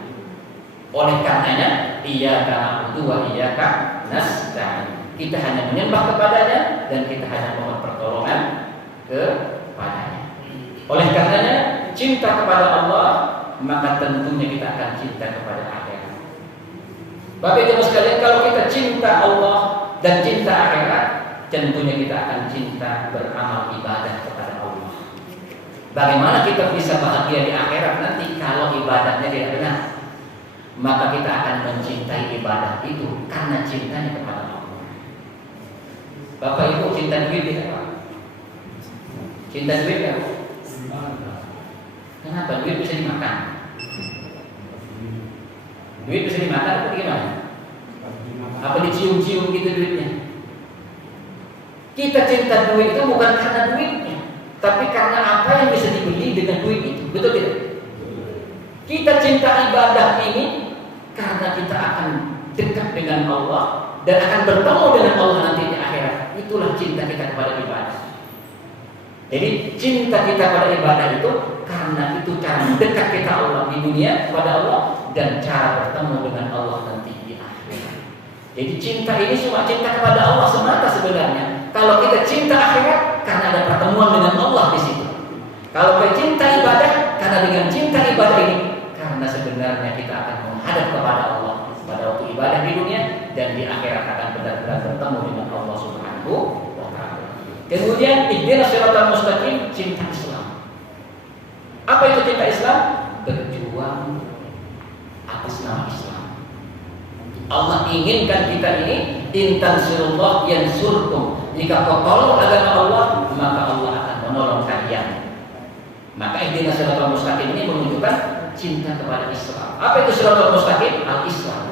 Oleh karenanya, iyyaka na'budu wa iyyaka nasta'in. Kita hanya menyembah kepadanya dan kita hanya mohon pertolongan kepadanya. Oleh karenanya, cinta kepada Allah, maka tentunya kita akan cinta kepada akhirat. Bapak Ibu sekalian, kalau kita cinta Allah dan cinta akhirat, tentunya kita akan cinta beramal ibadah kepada Allah. Bagaimana kita bisa bahagia di akhirat nanti kalau ibadahnya tidak benar? Maka kita akan mencintai ibadah itu karena cintanya kepada Allah. Bapak Ibu cinta duit tidak Pak? Cinta duit ya? Kenapa? Duit bisa dimakan. Duit bisa dimakan atau gimana? Apa dicium-cium gitu duitnya? Kita cinta duit itu bukan karena duitnya, tapi karena apa yang bisa dibeli dengan duit itu. Betul tidak? Kita cinta ibadah ini karena kita akan dekat dengan Allah dan akan bertemu dengan Allah nanti di akhirat. Itulah cinta kita kepada ibadah. Jadi cinta kita pada ibadah itu karena itu cara dekat kita Allah di dunia kepada Allah dan cara bertemu dengan Allah nanti di akhirat. Jadi cinta ini cuma cinta kepada Allah semata sebenarnya. Kalau kita cinta akhirat karena ada pertemuan dengan Allah di situ. Kalau kita cinta ibadah karena dengan cinta ibadah ini karena sebenarnya kita akan menghadap kepada Allah pada waktu ibadah di dunia dan di akhirat akan benar-benar bertemu dengan Allah Subhanahu wa taala. Kemudian ihdinas siratal mustaqim, cinta Islam. Apa itu cinta Islam? Berjuang atas nama Islam. Allah inginkan kita ini intansirullah yansurkum. Jika kau tolong agama Allah, maka Allah akan menolong kalian. Maka ihdinas siratal mustaqim ini menunjukkan cinta kepada Islam. Apa itu siratal mustaqim? Al-Islam.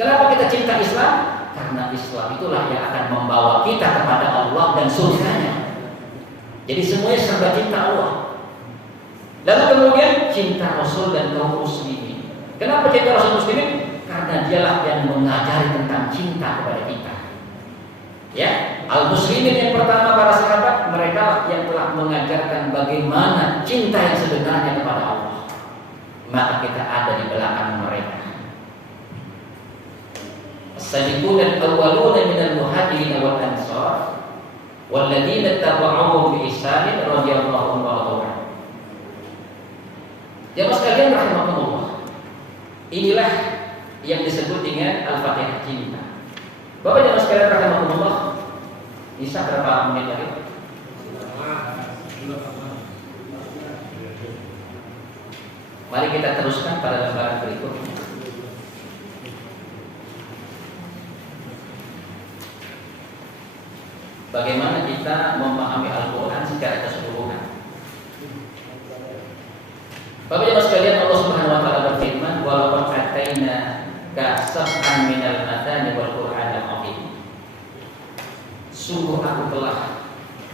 Kenapa kita cinta Islam? Karena Islam itulah yang akan membawa kita kepada Allah dan surganya. Jadi semuanya serba cinta Allah. Lalu kemudian cinta Rasul dan kaum muslimin. Kenapa cinta Rasul muslimin? Karena dialah yang mengajari tentang cinta kepada kita. Ya, al-muslimin yang pertama para sahabat, mereka yang telah mengajarkan bagaimana cinta yang sebenarnya kepada Allah. Maka kita ada di belakang mereka. As-sabiqun al-awwaluna minal muhajirin wal ansar walladzina tabauhum bi ihsan radhiyallahu anhum. Jamaah sekalian rahimakumullah. Inilah yang disebut dengan Al-Fatihah cinta. Bapak jamaah sekalian rahimakumullah. Bisa berapa menit lagi? Mari kita teruskan pada lembaran berikutnya. Bagaimana kita memahami Al-Quran secara keseluruhan? Bapak Ibu sekalian, Allah Subhanahu wa taala berfirman, "Wa laqad ataina ka sab'an minal matani wal Qur'anil 'azim." Sungguh aku telah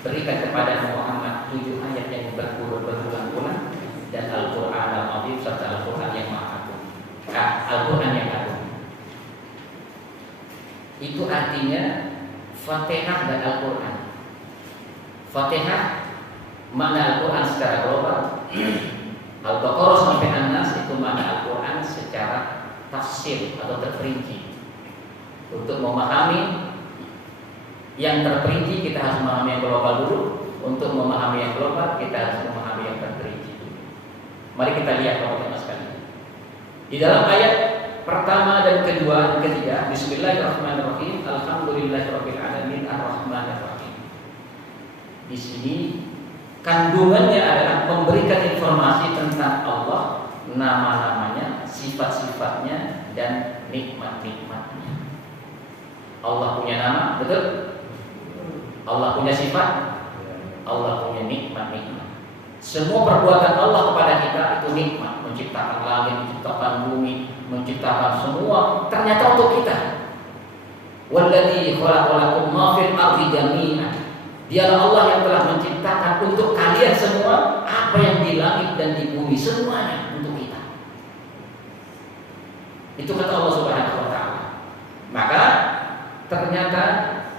berikan kepada Muhammad 7 ayat yang berulang-ulang dan Al-Qur'an Al-Azim serta Al-Qur'an yang Maha Agung. Al-Qur'an yang agung. Itu artinya Fatihah dan Al-Quran. Fatihah makna Al-Quran secara global. Al-Baqarah sampai An-Nas itu makna Al-Quran secara tafsir atau terperinci. Untuk memahami yang terperinci kita harus memahami yang global dulu. Untuk memahami yang global kita harus memahami yang terperinci dulu. Mari kita lihat Bapak-Bapak sekalian. Di dalam ayat pertama dan kedua dan ketiga, Bismillahirrahmanirrahim, Alhamdulillahirabbil alamin, Ar-Rahmanir-Rahim. Di sini kandungannya adalah memberikan informasi tentang Allah nama-namanya, sifat-sifatnya, dan nikmat-nikmatnya. Allah punya nama, betul? Allah punya sifat, Allah punya nikmat-nikmat. Semua perbuatan Allah kepada kita itu nikmat. Menciptakan langit, menciptakan bumi, menciptakan semua, ternyata untuk kita. Walladzi khalaqalakum ma fil ardi jami'an. Dialah Allah yang telah menciptakan untuk kalian semua apa yang di langit dan di bumi, semuanya untuk kita. Itu kata Allah Subhanahu wa taala. Maka ternyata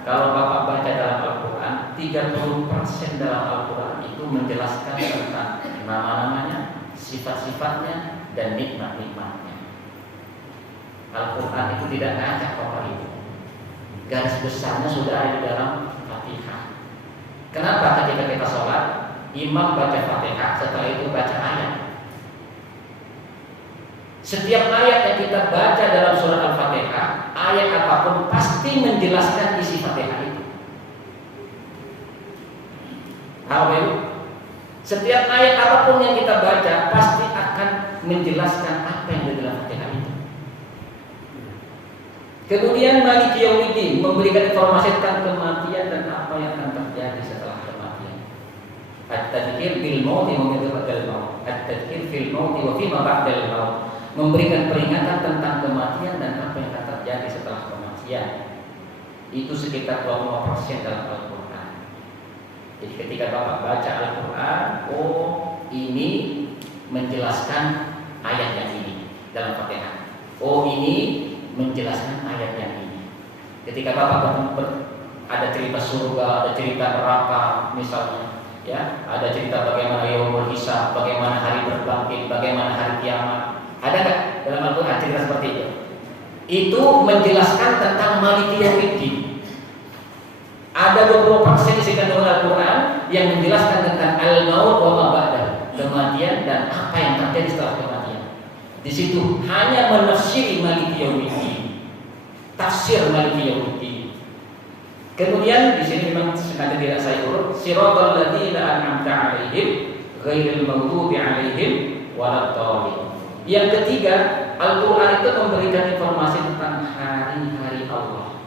kalau Bapak baca dalam Al-Qur'an, 30% dalam Al-Qur'an itu menjelaskan tentang nama-namanya, sifat-sifatnya, dan nikmat-nikmatnya. Al-Qur'an itu tidak ngacak Bapak Ibu. Garis besarnya sudah ada di dalam Fatihah. Kenapa ketika kita sholat, imam baca Fatihah, setelah itu baca ayat. Setiap ayat yang kita baca dalam surat Al-Fatihah, ayat apapun pasti menjelaskan isi Fatihah itu. Amin. Setiap ayat apapun yang kita baca pasti akan menjelaskan apa yang ada dalam Fatihah itu. Kemudian Maliki Yaumiddin memberikan informasi tentang kematian dan apa yang akan terjadi setelah kematian. At-tadhkir bil mauti wa ma ba'dal maut. At-tadhkir fil mauti wa fi ma ba'dal maut. Memberikan peringatan tentang kematian dan apa yang akan terjadi setelah kematian. Itu sekitar 20% dalam Al-Qur'an. Jadi ketika Bapak baca Al-Qur'an, oh ini menjelaskan ayat yang ini dalam Fatihah. Oh ini menjelaskan ayat yang ini. Ketika Bapak ada cerita surga, ada cerita neraka misalnya, ya, ada cerita bagaimana yaumul hisab, bagaimana hari berbangkit, bagaimana hari kiamat. Ada nggak dalam Al-Qur'an cerita seperti itu? Itu menjelaskan tentang Maliki Yaumiddin. Ada 20% isi kandungan Al-Qur'an yang menjelaskan tentang al-maut wa ma ba'dahu, kematian dan apa yang terjadi setelah kematian. Di situ hanya menafsiri Maliki Yaumiddin, tafsir Maliki Yaumiddin. Kemudian di sini memang sengaja tidak saya urut, siratal ladzina an'amta 'alaihim ghairil maghdubi 'alaihim waladdallin. Yang ketiga, Al-Qur'an itu memberikan informasi tentang hari-hari Allah.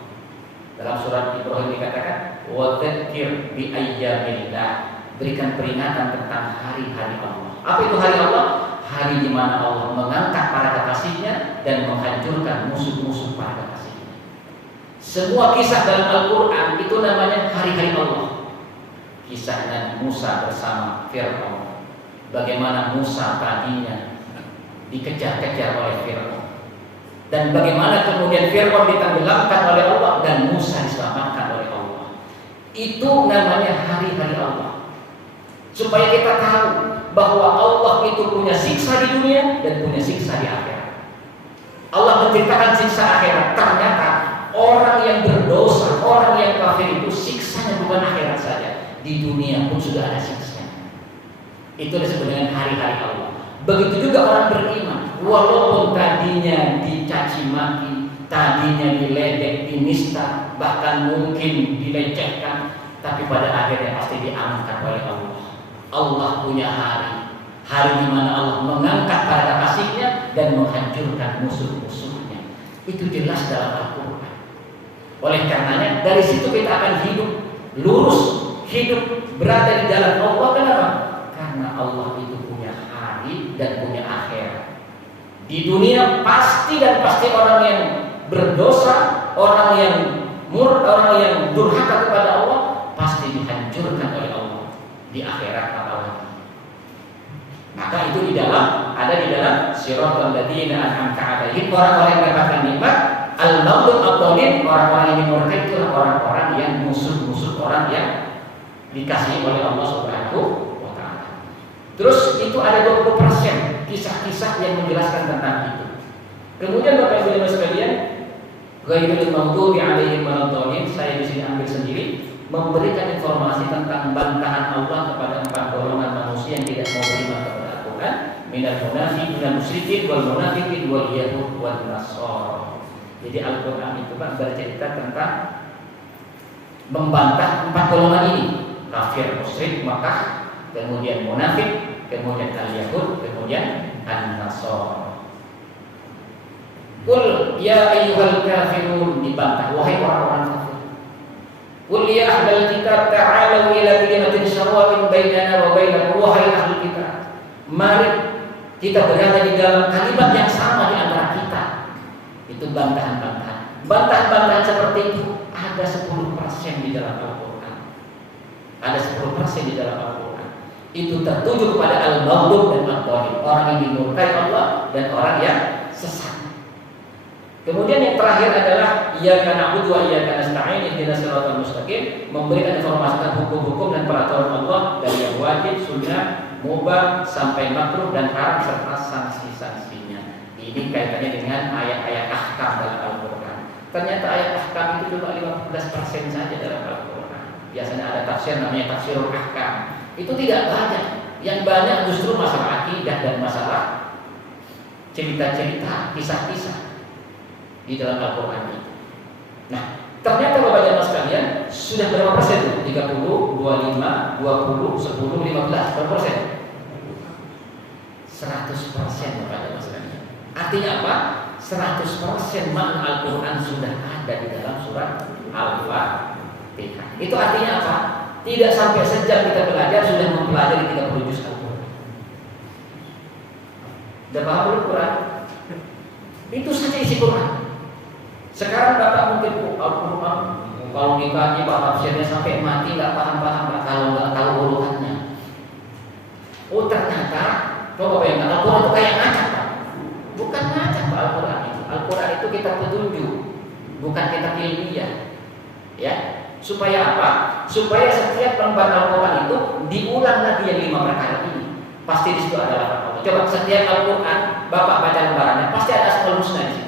Dalam surat Ibrahim dikatakan, wa dzakir bi ayyamillah, berikan peringatan tentang hari-hari Allah. Apa itu hari Allah? Hari di mana Allah mengangkat para kekasihnya dan menghancurkan musuh-musuh para kekasihnya. Semua kisah dalam Al-Qur'an itu namanya hari-hari Allah. Kisah Nabi Musa bersama Fir'aun. Bagaimana Musa tadinya dikejar-kejar oleh Fir'aun, dan bagaimana kemudian Fir'aun ditenggelamkan oleh Allah dan Musa diselamatkan oleh Allah. Itu namanya hari-hari Allah. Supaya kita tahu bahwa Allah itu punya siksa di dunia dan punya siksa di akhirat. Allah menceritakan siksa akhirat. Ternyata orang yang berdosa, orang yang kafir itu siksanya bukan akhirat saja, di dunia pun sudah ada siksanya. Itu disebut dengan hari-hari Allah. Begitu juga orang beriman, walaupun tadinya dicaci maki, tadinya diledek, dinista, bahkan mungkin dilecehkan, tapi pada akhirnya pasti diangkat oleh Allah. Allah punya hari di mana Allah mengangkat para kekasihnya dan menghancurkan musuh-musuhnya. Itu jelas dalam Al-Qur'an. Oleh karenanya dari situ kita akan hidup lurus, hidup berada di jalan Allah. Kenapa? Karena Allah itu punya hari dan punya akhirat. Di dunia pasti dan pasti orang yang berdosa, orang yang orang yang durhaka kepada Allah pasti dihancurkan oleh Allah. Di akhirat apalagi. Maka itu ada di dalam siratal ladzina an'amta 'alaihim, orang-orang yang mendapatkan nikmat. Al-maghdub ad-dallin, orang-orang yang dimurkai itu orang-orang yang musuh-musuh orang yang dikasihi oleh Allah Subhanahu wa taala. Terus itu ada 20% kisah-kisah yang menjelaskan tentang itu. Kemudian Bapak Ibu sekalian, ghairil maghdubi 'alaihim waladdallin, saya di sini ambil sendiri, memberikan informasi tentang bantahan Allah kepada 4 golongan manusia yang tidak mau beriman kepada Al-Quran, minal munafiqin, minal musyrikin, wal munafiqin, wal yahud, wal nasara. Jadi Al-Quran itu bercerita tentang membantah 4 golongan ini: kafir, musyrik, Makkah, kemudian munafik, kemudian al-yahud, kemudian An-Nasara. Qul ya ayyuhal kafirun, dibantah wahai orang-orang kafir. Qul ya ahlal kitab ta'alu ila kalimatin sawa'in bainana wa bainakum, wahai ahli kitab, mari kita berada di dalam kalimat yang sama di antara kita. Itu bantahan-bantahan. Bantahan-bantahan seperti itu ada 10% di dalam Al-Quran. Ada 10% di dalam Al-Quran. Itu tertuju kepada al-maghdub dan al-dhalin, orang yang dimurkai Allah dan orang yang sesat. Kemudian yang terakhir adalah iyyaka na'budu wa iyyaka nasta'in ihdinas siratal mustaqim, memberikan informasi tentang hukum-hukum dan peraturan Allah dari yang wajib, sunnah, mubah sampai makruh dan haram serta sanksi-sanksinya. Ini kaitannya dengan ayat-ayat ahkam dalam Al-Quran. Ternyata ayat ahkam itu cuma 15% saja dalam Al-Quran. Biasanya ada tafsir namanya tafsirul ahkam. Itu tidak banyak. Yang banyak justru masalah akidah dan masalah cerita-cerita, kisah-kisah di dalam Al-Quran itu. Nah, ternyata Bapak Jamaah sekalian, sudah berapa persen? 30, 25, 20, 10, 15, berapa persen? 100% Bapak Jamaah sekalian. Artinya apa? 100% makna Al-Quran sudah ada di dalam surat Al-Fatihah. Itu artinya apa? Tidak sampai sejam kita belajar sudah mempelajari 30 juz Al-Quran. Sudah paham belum Quran? Itu saja isi Quran. Sekarang Bapak mungkin Al-Quran kalau dikaji Pak tafsirnya sampai mati nggak paham-paham, kalau nggak tahu urutannya. Oh ternyata, coba bayangkan Al-Quran itu kayak ngacak Pak. Bukan ngacak Pak Al-Quran itu. Al-Quran itu kita petunjuk, bukan kita ilmiah. Ya, supaya apa? Supaya setiap lembar Al-Quran itu diulang lagi yang 5 perkara ini. Pasti di situ ada lafaz Allah. Coba setiap Al-Quran Bapak baca lembarannya, pasti ada Asmaul Husna di situ.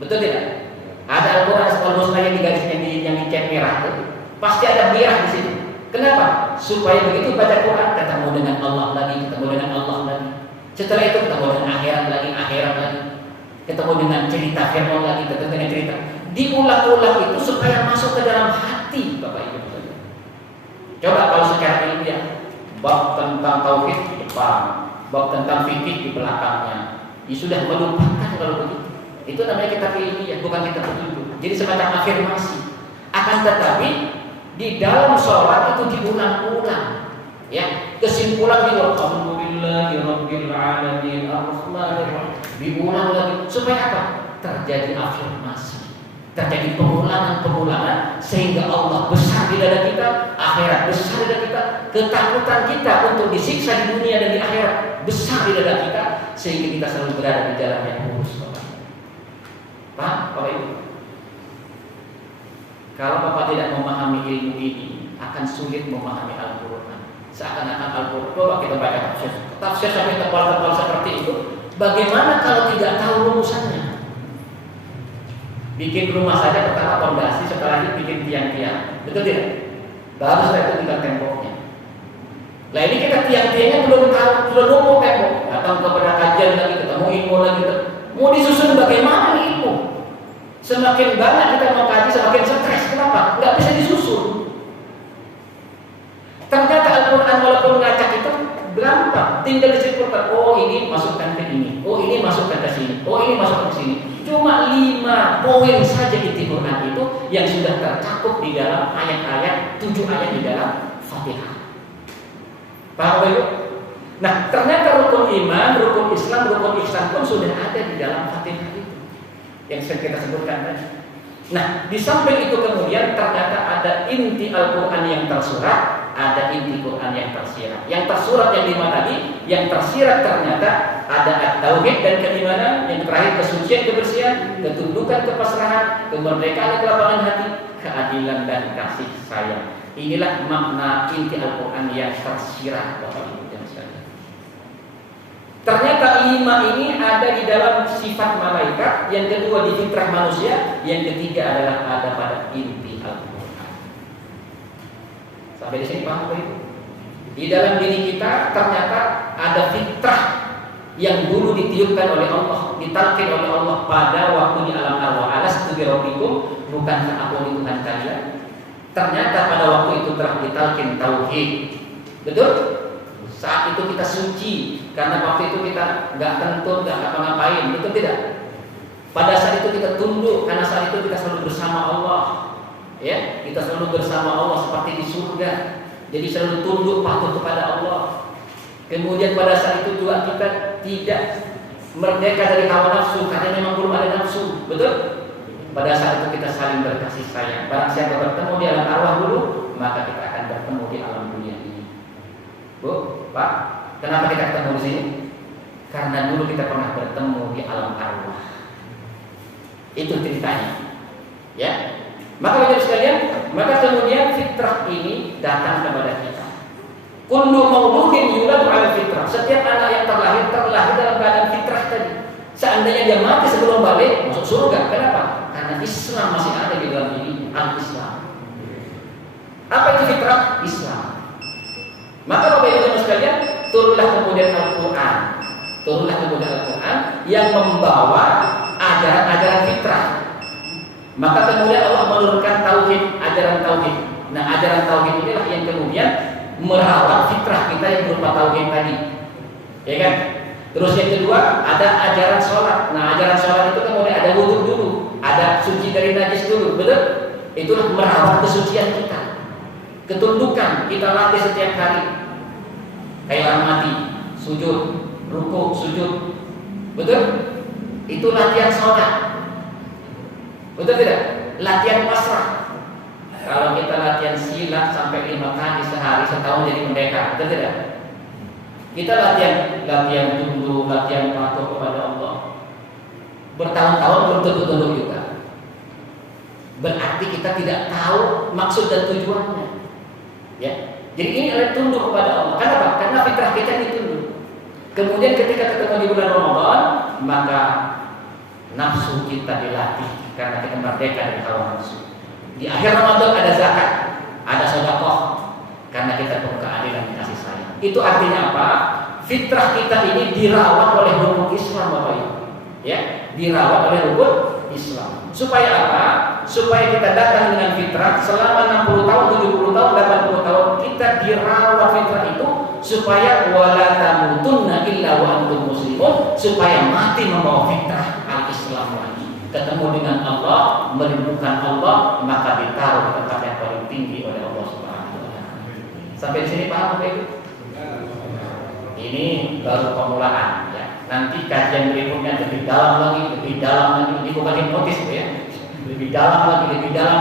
Betul tidak? Ada Al-Quran Asmaul Husna yang digaris yang dicat merah itu. Pasti ada merah di situ. Kenapa? Supaya begitu baca Quran ketemu dengan Allah lagi, ketemu dengan Allah lagi. Setelah itu ketemu dengan akhirat lagi. Ketemu dengan cerita Fir'aun lagi, ketemu dengan cerita. Diulang-ulang itu supaya masuk ke dalam hati Bapak Ibu. Coba kalau secara ilmiah, bab tentang tauhid di depan, bab tentang fikih di belakangnya. Ya sudah melupakan kalau begitu. Itu namanya kitab ilmiah, bukan kitab petunjuk. Jadi semacam afirmasi. Akan tetapi di dalam sholat itu diulang-ulang. Ya, kesimpulan di alhamdulillahirabbil alamin arrahmanir rahim. Diulang lagi supaya apa? Terjadi afirmasi. Terjadi pengulangan sehingga Allah besar di dada kita, akhirat besar di dada kita, ketakutan kita untuk disiksa di dunia dan di akhirat besar di dada kita, sehingga kita selalu berada di jalan yang lurus. Pak, Bapak Ibu, kalau Bapak tidak memahami ilmu ini, akan sulit memahami Al-Quran. Seakan-akan Al-Quran, coba kita baca tafsir sampai tebal-tebal seperti itu. Bagaimana kalau tidak tahu rumusannya? Bikin rumah saja pertama fondasi, setelah itu bikin tiang-tiang, betul tidak? Baru setelah itu tinggal temboknya. Nah ini kita tiang-tiangnya belum tahu, belum umum tembok. Datang kepada kajian lagi, ketemu ilmu lagi, mau disusun bagaimana ilmu? Semakin banyak kita mau kaji, semakin stres. Kenapa? Nggak bisa disusun. Ternyata Al-Quran walaupun ngacak itu gampang, tinggal disebutkan. Oh ini masukkan ke ini, oh ini masukkan ke sini, oh ini masukkan ke sini. Cuma 5 poin saja di Quran itu yang sudah tercakup di dalam ayat-ayat 7 ayat di dalam Fatihah. Paham Ibu? Nah ternyata rukun iman, rukun Islam, rukun ihsan pun sudah ada di dalam Fatihah itu yang sering kita sebutkan tadi. Nah, di samping itu kemudian ternyata ada inti Al-Quran yang tersurat, ada inti Quran yang tersirat. Yang tersurat yang 5 tadi, yang tersirat ternyata ada at-tauhid dan keimanan, yang terakhir kesucian, kebersihan, ketundukan, kepasrahan, kemerdekaan, kelapangan hati, keadilan dan kasih sayang. Inilah makna inti Al-Quran yang tersirat, Bapak Ibu dan sekalian. Ternyata 5 ini ada di dalam sifat malaikat, yang kedua di fitrah manusia, yang ketiga adalah ada pada inti Al-Quran. Sampai di sini paham Ibu? Di dalam diri kita ternyata ada fitrah yang dulu ditiupkan oleh Allah, ditalkin oleh Allah pada waktu di alam arwah. Alastu bi rabbikum, bukankah aku ini Tuhan kalian? Ternyata pada waktu itu telah ditalkin tauhid. Betul? Saat itu kita suci karena waktu itu kita nggak kentut, nggak ngapa-ngapain, betul tidak? Pada saat itu kita tunduk karena saat itu kita selalu bersama Allah, ya, kita selalu bersama Allah seperti di surga. Jadi selalu tunduk patuh kepada Allah. Kemudian pada saat itu juga kita tidak merdeka dari hawa nafsu karena memang belum ada nafsu, betul? Pada saat itu kita saling berkasih sayang. Barang siapa bertemu di alam arwah dulu, maka kita akan bertemu di alam dunia ini. Bu, Pak, kenapa kita ketemu di sini? Karena dulu kita pernah bertemu di alam arwah. Itu ceritanya, ya. Maka bapak sekalian, maka kemudian fitrah ini datang kepada kita. Kullu mauludin yuladu 'ala fitrah. Setiap anak yang terlahir dalam keadaan fitrah tadi. Seandainya dia mati sebelum balik, masuk surga. Kenapa? Karena Islam masih ada di dalam diri, al-Islam. Apa itu fitrah? Islam. Maka bapak ibu sekalian, turunlah kemudian Al-Quran. Turunlah kemudian Al-Quran yang membawa ajaran-ajaran fitrah. Maka kemudian Allah menurunkan tauhid, ajaran tauhid. Nah, ajaran tauhid inilah yang kemudian merawat fitrah kita yang berupa tauhid tadi, ya kan? Terus yang kedua ada ajaran sholat. Nah, ajaran sholat itu kemudian ada wudu dulu, ada suci dari najis dulu, betul? Itulah merawat kesucian kita, ketundukan kita latih setiap hari. Kayak orang mati, sujud, rukuk, sujud, betul? Itu latihan sholat, betul tidak? Latihan pasrah. Kalau kita latihan silat sampai 5 kali sehari setahun jadi merdeka, betul tidak? Kita latihan tunduk, latihan patuh kepada Allah. Bertahun-tahun belum tentu tunduk juga. Berarti kita tidak tahu maksud dan tujuannya. Ya. Jadi ini adalah tunduk kepada Allah. Kenapa? Karena fitrah kita ini tunduk. Kemudian ketika ketemu di bulan Ramadan, maka nafsu kita dilatih karena kita merdeka dari hawa nafsu. Di akhir Ramadan ada zakat, ada sedekah karena kita perlu keadilan dan kasih sayang. Itu artinya apa? Fitrah kita ini dirawat oleh hukum Islam, Bapak Ibu. Ya, dirawat oleh hukum Islam. Supaya apa? Supaya kita datang dengan fitrah selama 60 tahun, 70 tahun, 80 tahun kita dirawat fitrah itu supaya wala tamutunna illa wa antum muslimun, supaya mati membawa fitrah al-Islam lagi. Ketemu dengan Allah, merindukan Allah, maka ditaruh di tempat yang paling tinggi oleh Allah Subhanahu wa taala. Sampai di sini paham Bapak Ibu? Ini baru permulaan ya. Nanti kajian berikutnya lebih dalam lagi. Ini bukan hipnotis ya. Lebih dalam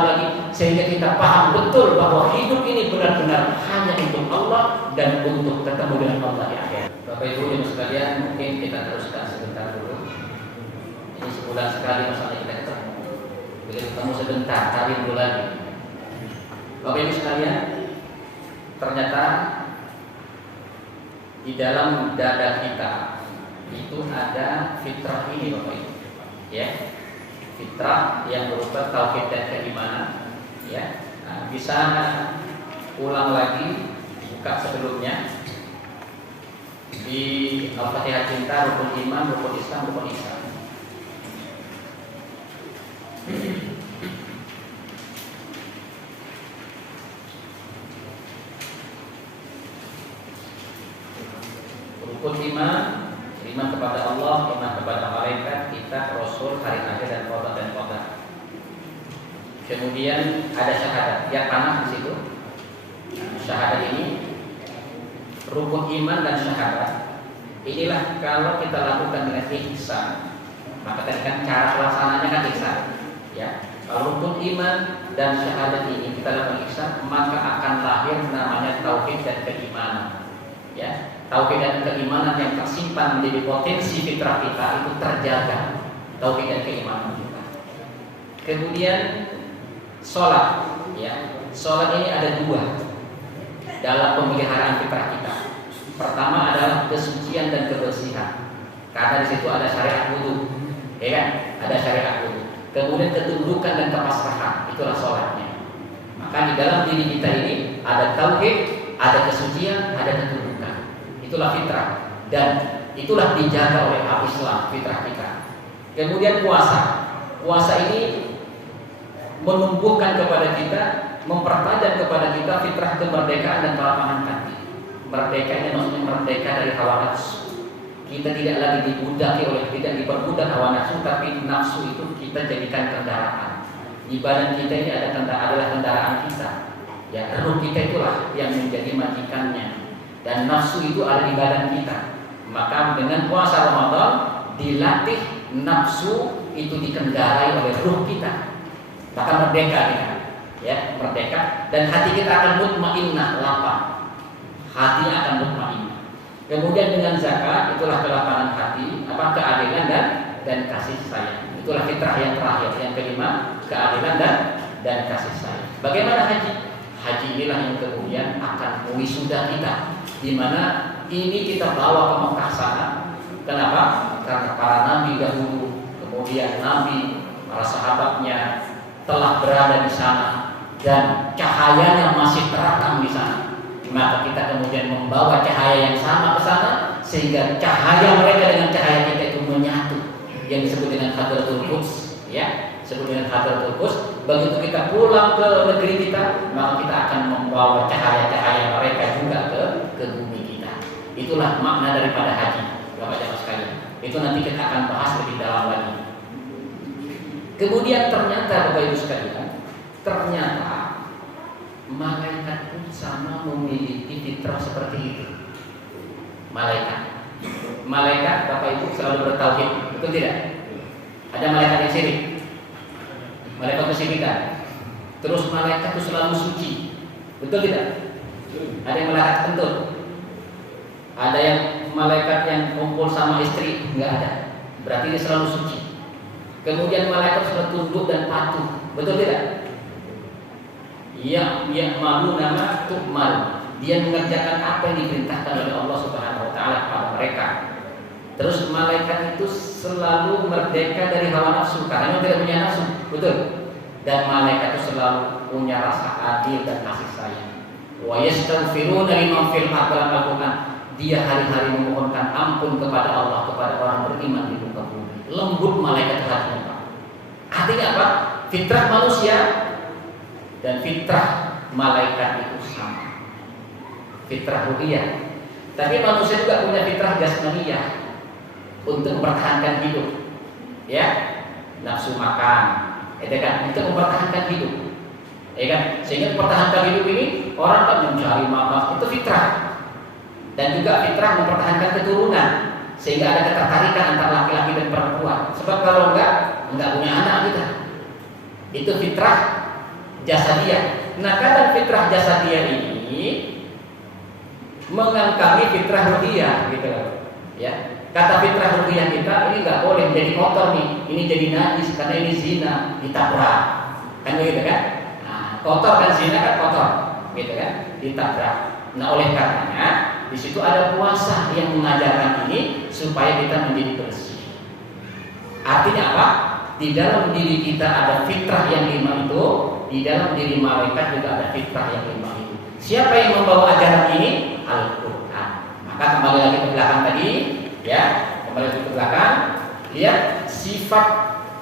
lagi sehingga kita paham betul bahwa hidup ini benar-benar hanya untuk Allah dan untuk ketemu dengan Allah di akhir. Bapak Ibu yang sekalian, mungkin kita teruskan sebentar dulu. Ini sebulan sekali masalah kita ketemu. Begitu ketemu sebentar, cari dulu lagi. Bapak Ibu sekalian, ternyata di dalam dada kita itu ada fitrah ini, Bapak Ibu. Ya. Fitrah yang berupa tauhid dan keimanan, ya. Nah, bisa ulang lagi, buka sebelumnya di Al-Fatihah Cinta, rukun iman, rukun Islam, rukun Islam. Rukun iman kepada Allah, iman kepada malaikat, kitab, rasul, hari akhir dan qada dan qadar. Kemudian ada syahadat, ya panah di situ. Syahadat ini rukun iman dan syahadat. Inilah kalau kita lakukan dengan ihsan, maka tadi kan cara pelaksananya kan ihsan, ya. Kalau rukun iman dan syahadat ini kita lakukan ihsan, maka akan lahir namanya tauhid dan keimanan, ya. Tauhid dan keimanan yang tersimpan menjadi potensi fitrah kita itu terjaga, tauhid dan keimanan kita. Kemudian sholat, ya. Sholat ini ada dua dalam pemeliharaan fitrah kita. Pertama adalah kesucian dan kebersihan, karena di situ ada syariat wudu, ya kan? Ada syariat wudu. Kemudian ketundukan dan kepasrahan, itulah sholatnya. Maka di dalam diri kita ini ada tauhid, ada kesucian, ada ketundukan. Itulah fitrah dan itulah dijaga oleh al-Islam, fitrah kita. Kemudian puasa. Puasa ini menumbuhkan kepada kita, mempertajam kepada kita fitrah kemerdekaan dan kelapangan hati. Merdeka ini maksudnya merdeka dari hawa nafsu. Kita tidak lagi tidak diperbudak hawa nafsu, tapi nafsu itu kita jadikan kendaraan. Di badan kita ini adalah kendaraan kita. Ya, ruh kita itulah yang menjadi majikannya. Dan nafsu itu ada di badan kita. Maka dengan puasa Ramadan dilatih nafsu itu dikendarai oleh ruh kita. Maka merdeka kita. Ya, merdeka dan hati kita akan mutmainnah, lapang. Hati akan mutmainnah. Kemudian dengan zakat itulah kelapangan hati, keadilan dan kasih sayang. Itulah fitrah yang terakhir, yang kelima, keadilan dan kasih sayang. Bagaimana haji? Haji inilah yang kemudian akan mewisuda kita, di mana ini kita bawa ke Mekah sana. Kenapa? Karena para nabi dahulu, kemudian nabi, para sahabatnya telah berada di sana dan cahayanya masih terekam di sana. Maka kita kemudian membawa cahaya yang sama ke sana, sehingga cahaya mereka dengan cahaya kita itu menyatu, yang disebut dengan Hadratul Quds, ya, disebut dengan Hadratul Quds. Begitu kita pulang ke negeri kita, maka kita akan membawa cahaya-cahaya mereka juga ke bumi kita. Itulah makna daripada haji, Bapak-Bapak sekalian. Itu nanti kita akan bahas lebih dalam lagi. Kemudian ternyata Bapak Ibu sekalian, ternyata malaikat pun sama memiliki fitrah seperti itu. Malaikat Bapak Ibu selalu bertauhid, betul tidak? Ada malaikat yang syirik, malaikat kesyirikan. Terus malaikat itu selalu suci, betul tidak? Ada yang malaikat kentut, ada yang malaikat yang kumpul sama istri, nggak ada. Berarti dia selalu suci. Kemudian malaikat selalu tunduk dan patuh, betul tidak? Yang malu nama tukmal, dia mengerjakan apa yang diperintahkan oleh Allah Subhanahu Wa Taala kepada mereka. Terus malaikat itu selalu merdeka dari hawa nafsu, karena tidak punya nafsu, betul. Dan malaikat itu selalu punya rasa adil dan kasih sayang. Wa yastaghfiruna liman fil Al-Quran. Dia hari-hari memohonkan ampun kepada Allah, kepada orang beriman di muka bumi. Lembut malaikat hatinya. Artinya apa? Fitrah manusia dan fitrah malaikat itu sama, fitrah ruhiyah. Tapi manusia juga punya fitrah jasmaniyah untuk mempertahankan hidup, ya, nafsu makan, itu kan, untuk mempertahankan hidup, ya kan. Sehingga mempertahankan hidup ini orang kan mencari makan, itu fitrah. Dan juga fitrah mempertahankan keturunan, sehingga ada ketertarikan antara laki-laki dan perempuan. Sebab kalau enggak punya anak kita, itu fitrah jasadiyah. Nah, kadang fitrah jasadiyah ini mengangkangi fitrah ruhiyah, gitu, ya. Kata fitrah ruhiyah kita ini nggak boleh jadi kotor nih, ini jadi najis karena ini zina, ditabrak, kan begitu kan? Nah, kotor kan, zina kan kotor, gitu kan? Ditabrak. Nah, oleh karenanya di situ ada puasa yang mengajarkan ini supaya kita menjadi bersih. Artinya apa? Di dalam diri kita ada fitrah yang lima itu, di dalam diri malaikat juga ada fitrah yang lima itu. Siapa yang membawa ajaran ini? Al-Quran. Maka kembali lagi ke belakang tadi, ya, kembali lagi ke belakang. Lihat sifat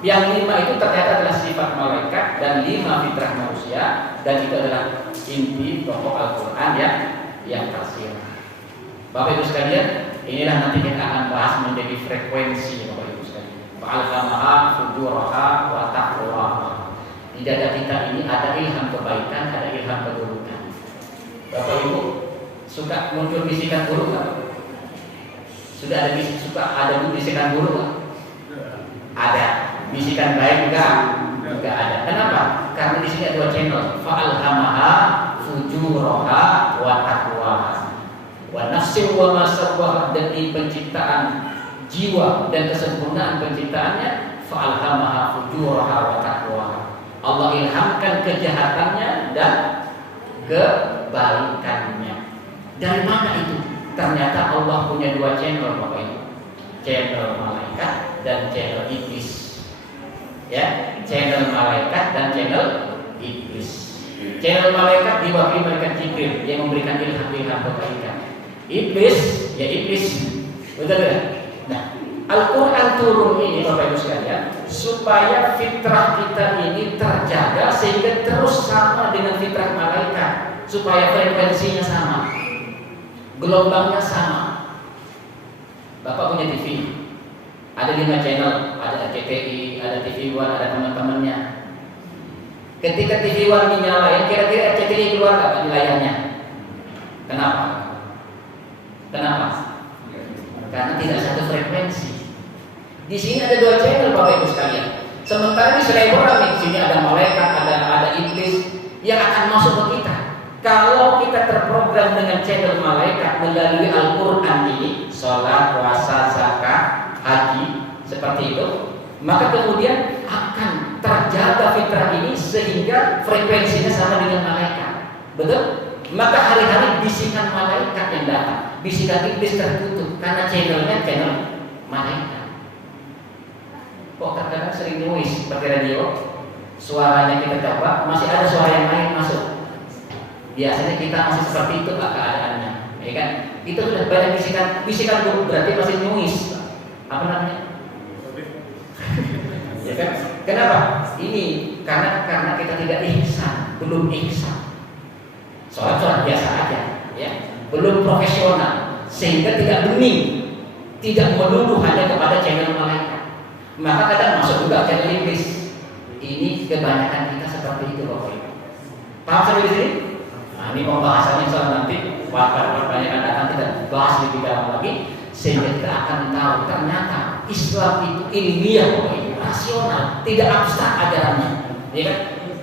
yang lima itu ternyata adalah sifat malaikat dan lima fitrah manusia, dan itu adalah inti pokok Al-Quran yang tersirat. Bapak Ibu sekalian, inilah nanti kita akan bahas menjadi frekuensi, Bapak Ibu sekalian. Fa'alhamaha fujuraha wa taqwaha. Di dada kita ini ada ilham kebaikan, ada ilham keburukan. Bapak Ibu suka muncul bisikan buruk nggak? Sudah ada bisikan buruk nggak? Ada. Bisikan baik juga ada. Kenapa? Karena di sini ada dua channel. Fa'alhamaha fujuraha wa taqwaha. Wa nafsin wa ma sawwaha, demi penciptaan jiwa dan kesempurnaan penciptaannya. Fa'alhamaha fujuraha wa taqwaha. Allah ilhamkan kejahatannya dan kebaikannya. Dari mana itu? Ternyata Allah punya dua channel, Bapak Ibu. Channel malaikat dan channel iblis. Ya, channel malaikat dan channel iblis. Channel malaikat diwakili malaikat Jibril yang memberikan ilham kebaikan. Iblis, ya iblis. Betul tidak? Nah, Al-Quran turun ini Bapak Ibu sekalian supaya fitrah kita ini terjaga sehingga terus sama dengan fitrah malaikat, supaya frekuensinya sama. gelombangnya sama. Bapak punya TV, ada 5 channel, ada RCTI, ada TV One, ada teman-temannya. Ketika TV One dinyalain, kira-kira RCTI keluar nggak di layarnya? Kenapa? Kenapa? Karena tidak satu frekuensi. Di sini ada 2 channel Bapak Ibu sekalian. Sementara di cerebral di sini ada malaikat, ada iblis yang akan masuk ke kita. Kalau kita terprogram dengan channel malaikat melalui Al-Quran ini, sholat, puasa, zakat, haji, seperti itu, maka kemudian akan terjaga fitrah ini sehingga frekuensinya sama dengan malaikat. Betul? Maka hari-hari bisikan malaikat yang datang, bisikan iblis tertutup karena channelnya channel malaikat. Kok kadang-kadang sering noise seperti radio, suaranya kita coba, masih ada suara yang lain masuk. Biasanya kita masih seperti itu keadaannya, ya kan? Itu sudah banyak bisikan dulu, berarti masih noise. Apa namanya? Ya kan? Kenapa? Ini karena kita tidak ihsan, belum ihsan. Sholat biasa aja, ya, belum profesional, sehingga tidak bening, tidak melulu hanya kepada channel malaikat. Maka kadang masuk juga channel iblis. Ini kebanyakan kita seperti itu, Bapak Ibu. Paham sampai di sini? Nah, ini pembahasannya soal nanti kebanyakan akan kita bahas lebih dalam lagi, sehingga kita akan tahu ternyata Islam itu ilmiah, Bapak Ibu, rasional, tidak abstrak ajarannya, ya kan?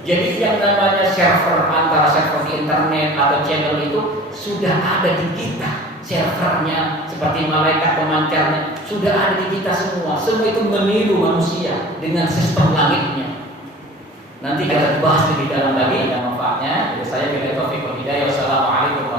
Jadi yang namanya server, antara server di internet atau channel itu sudah ada di kita. Servernya seperti malaikat pemancarnya sudah ada di kita semua. Semua itu meniru manusia dengan sistem langitnya. Nanti kita bahas lebih dalam lagi yang manfaatnya. Jadi saya bilang taufiq wal hidayah. Wassalamualaikum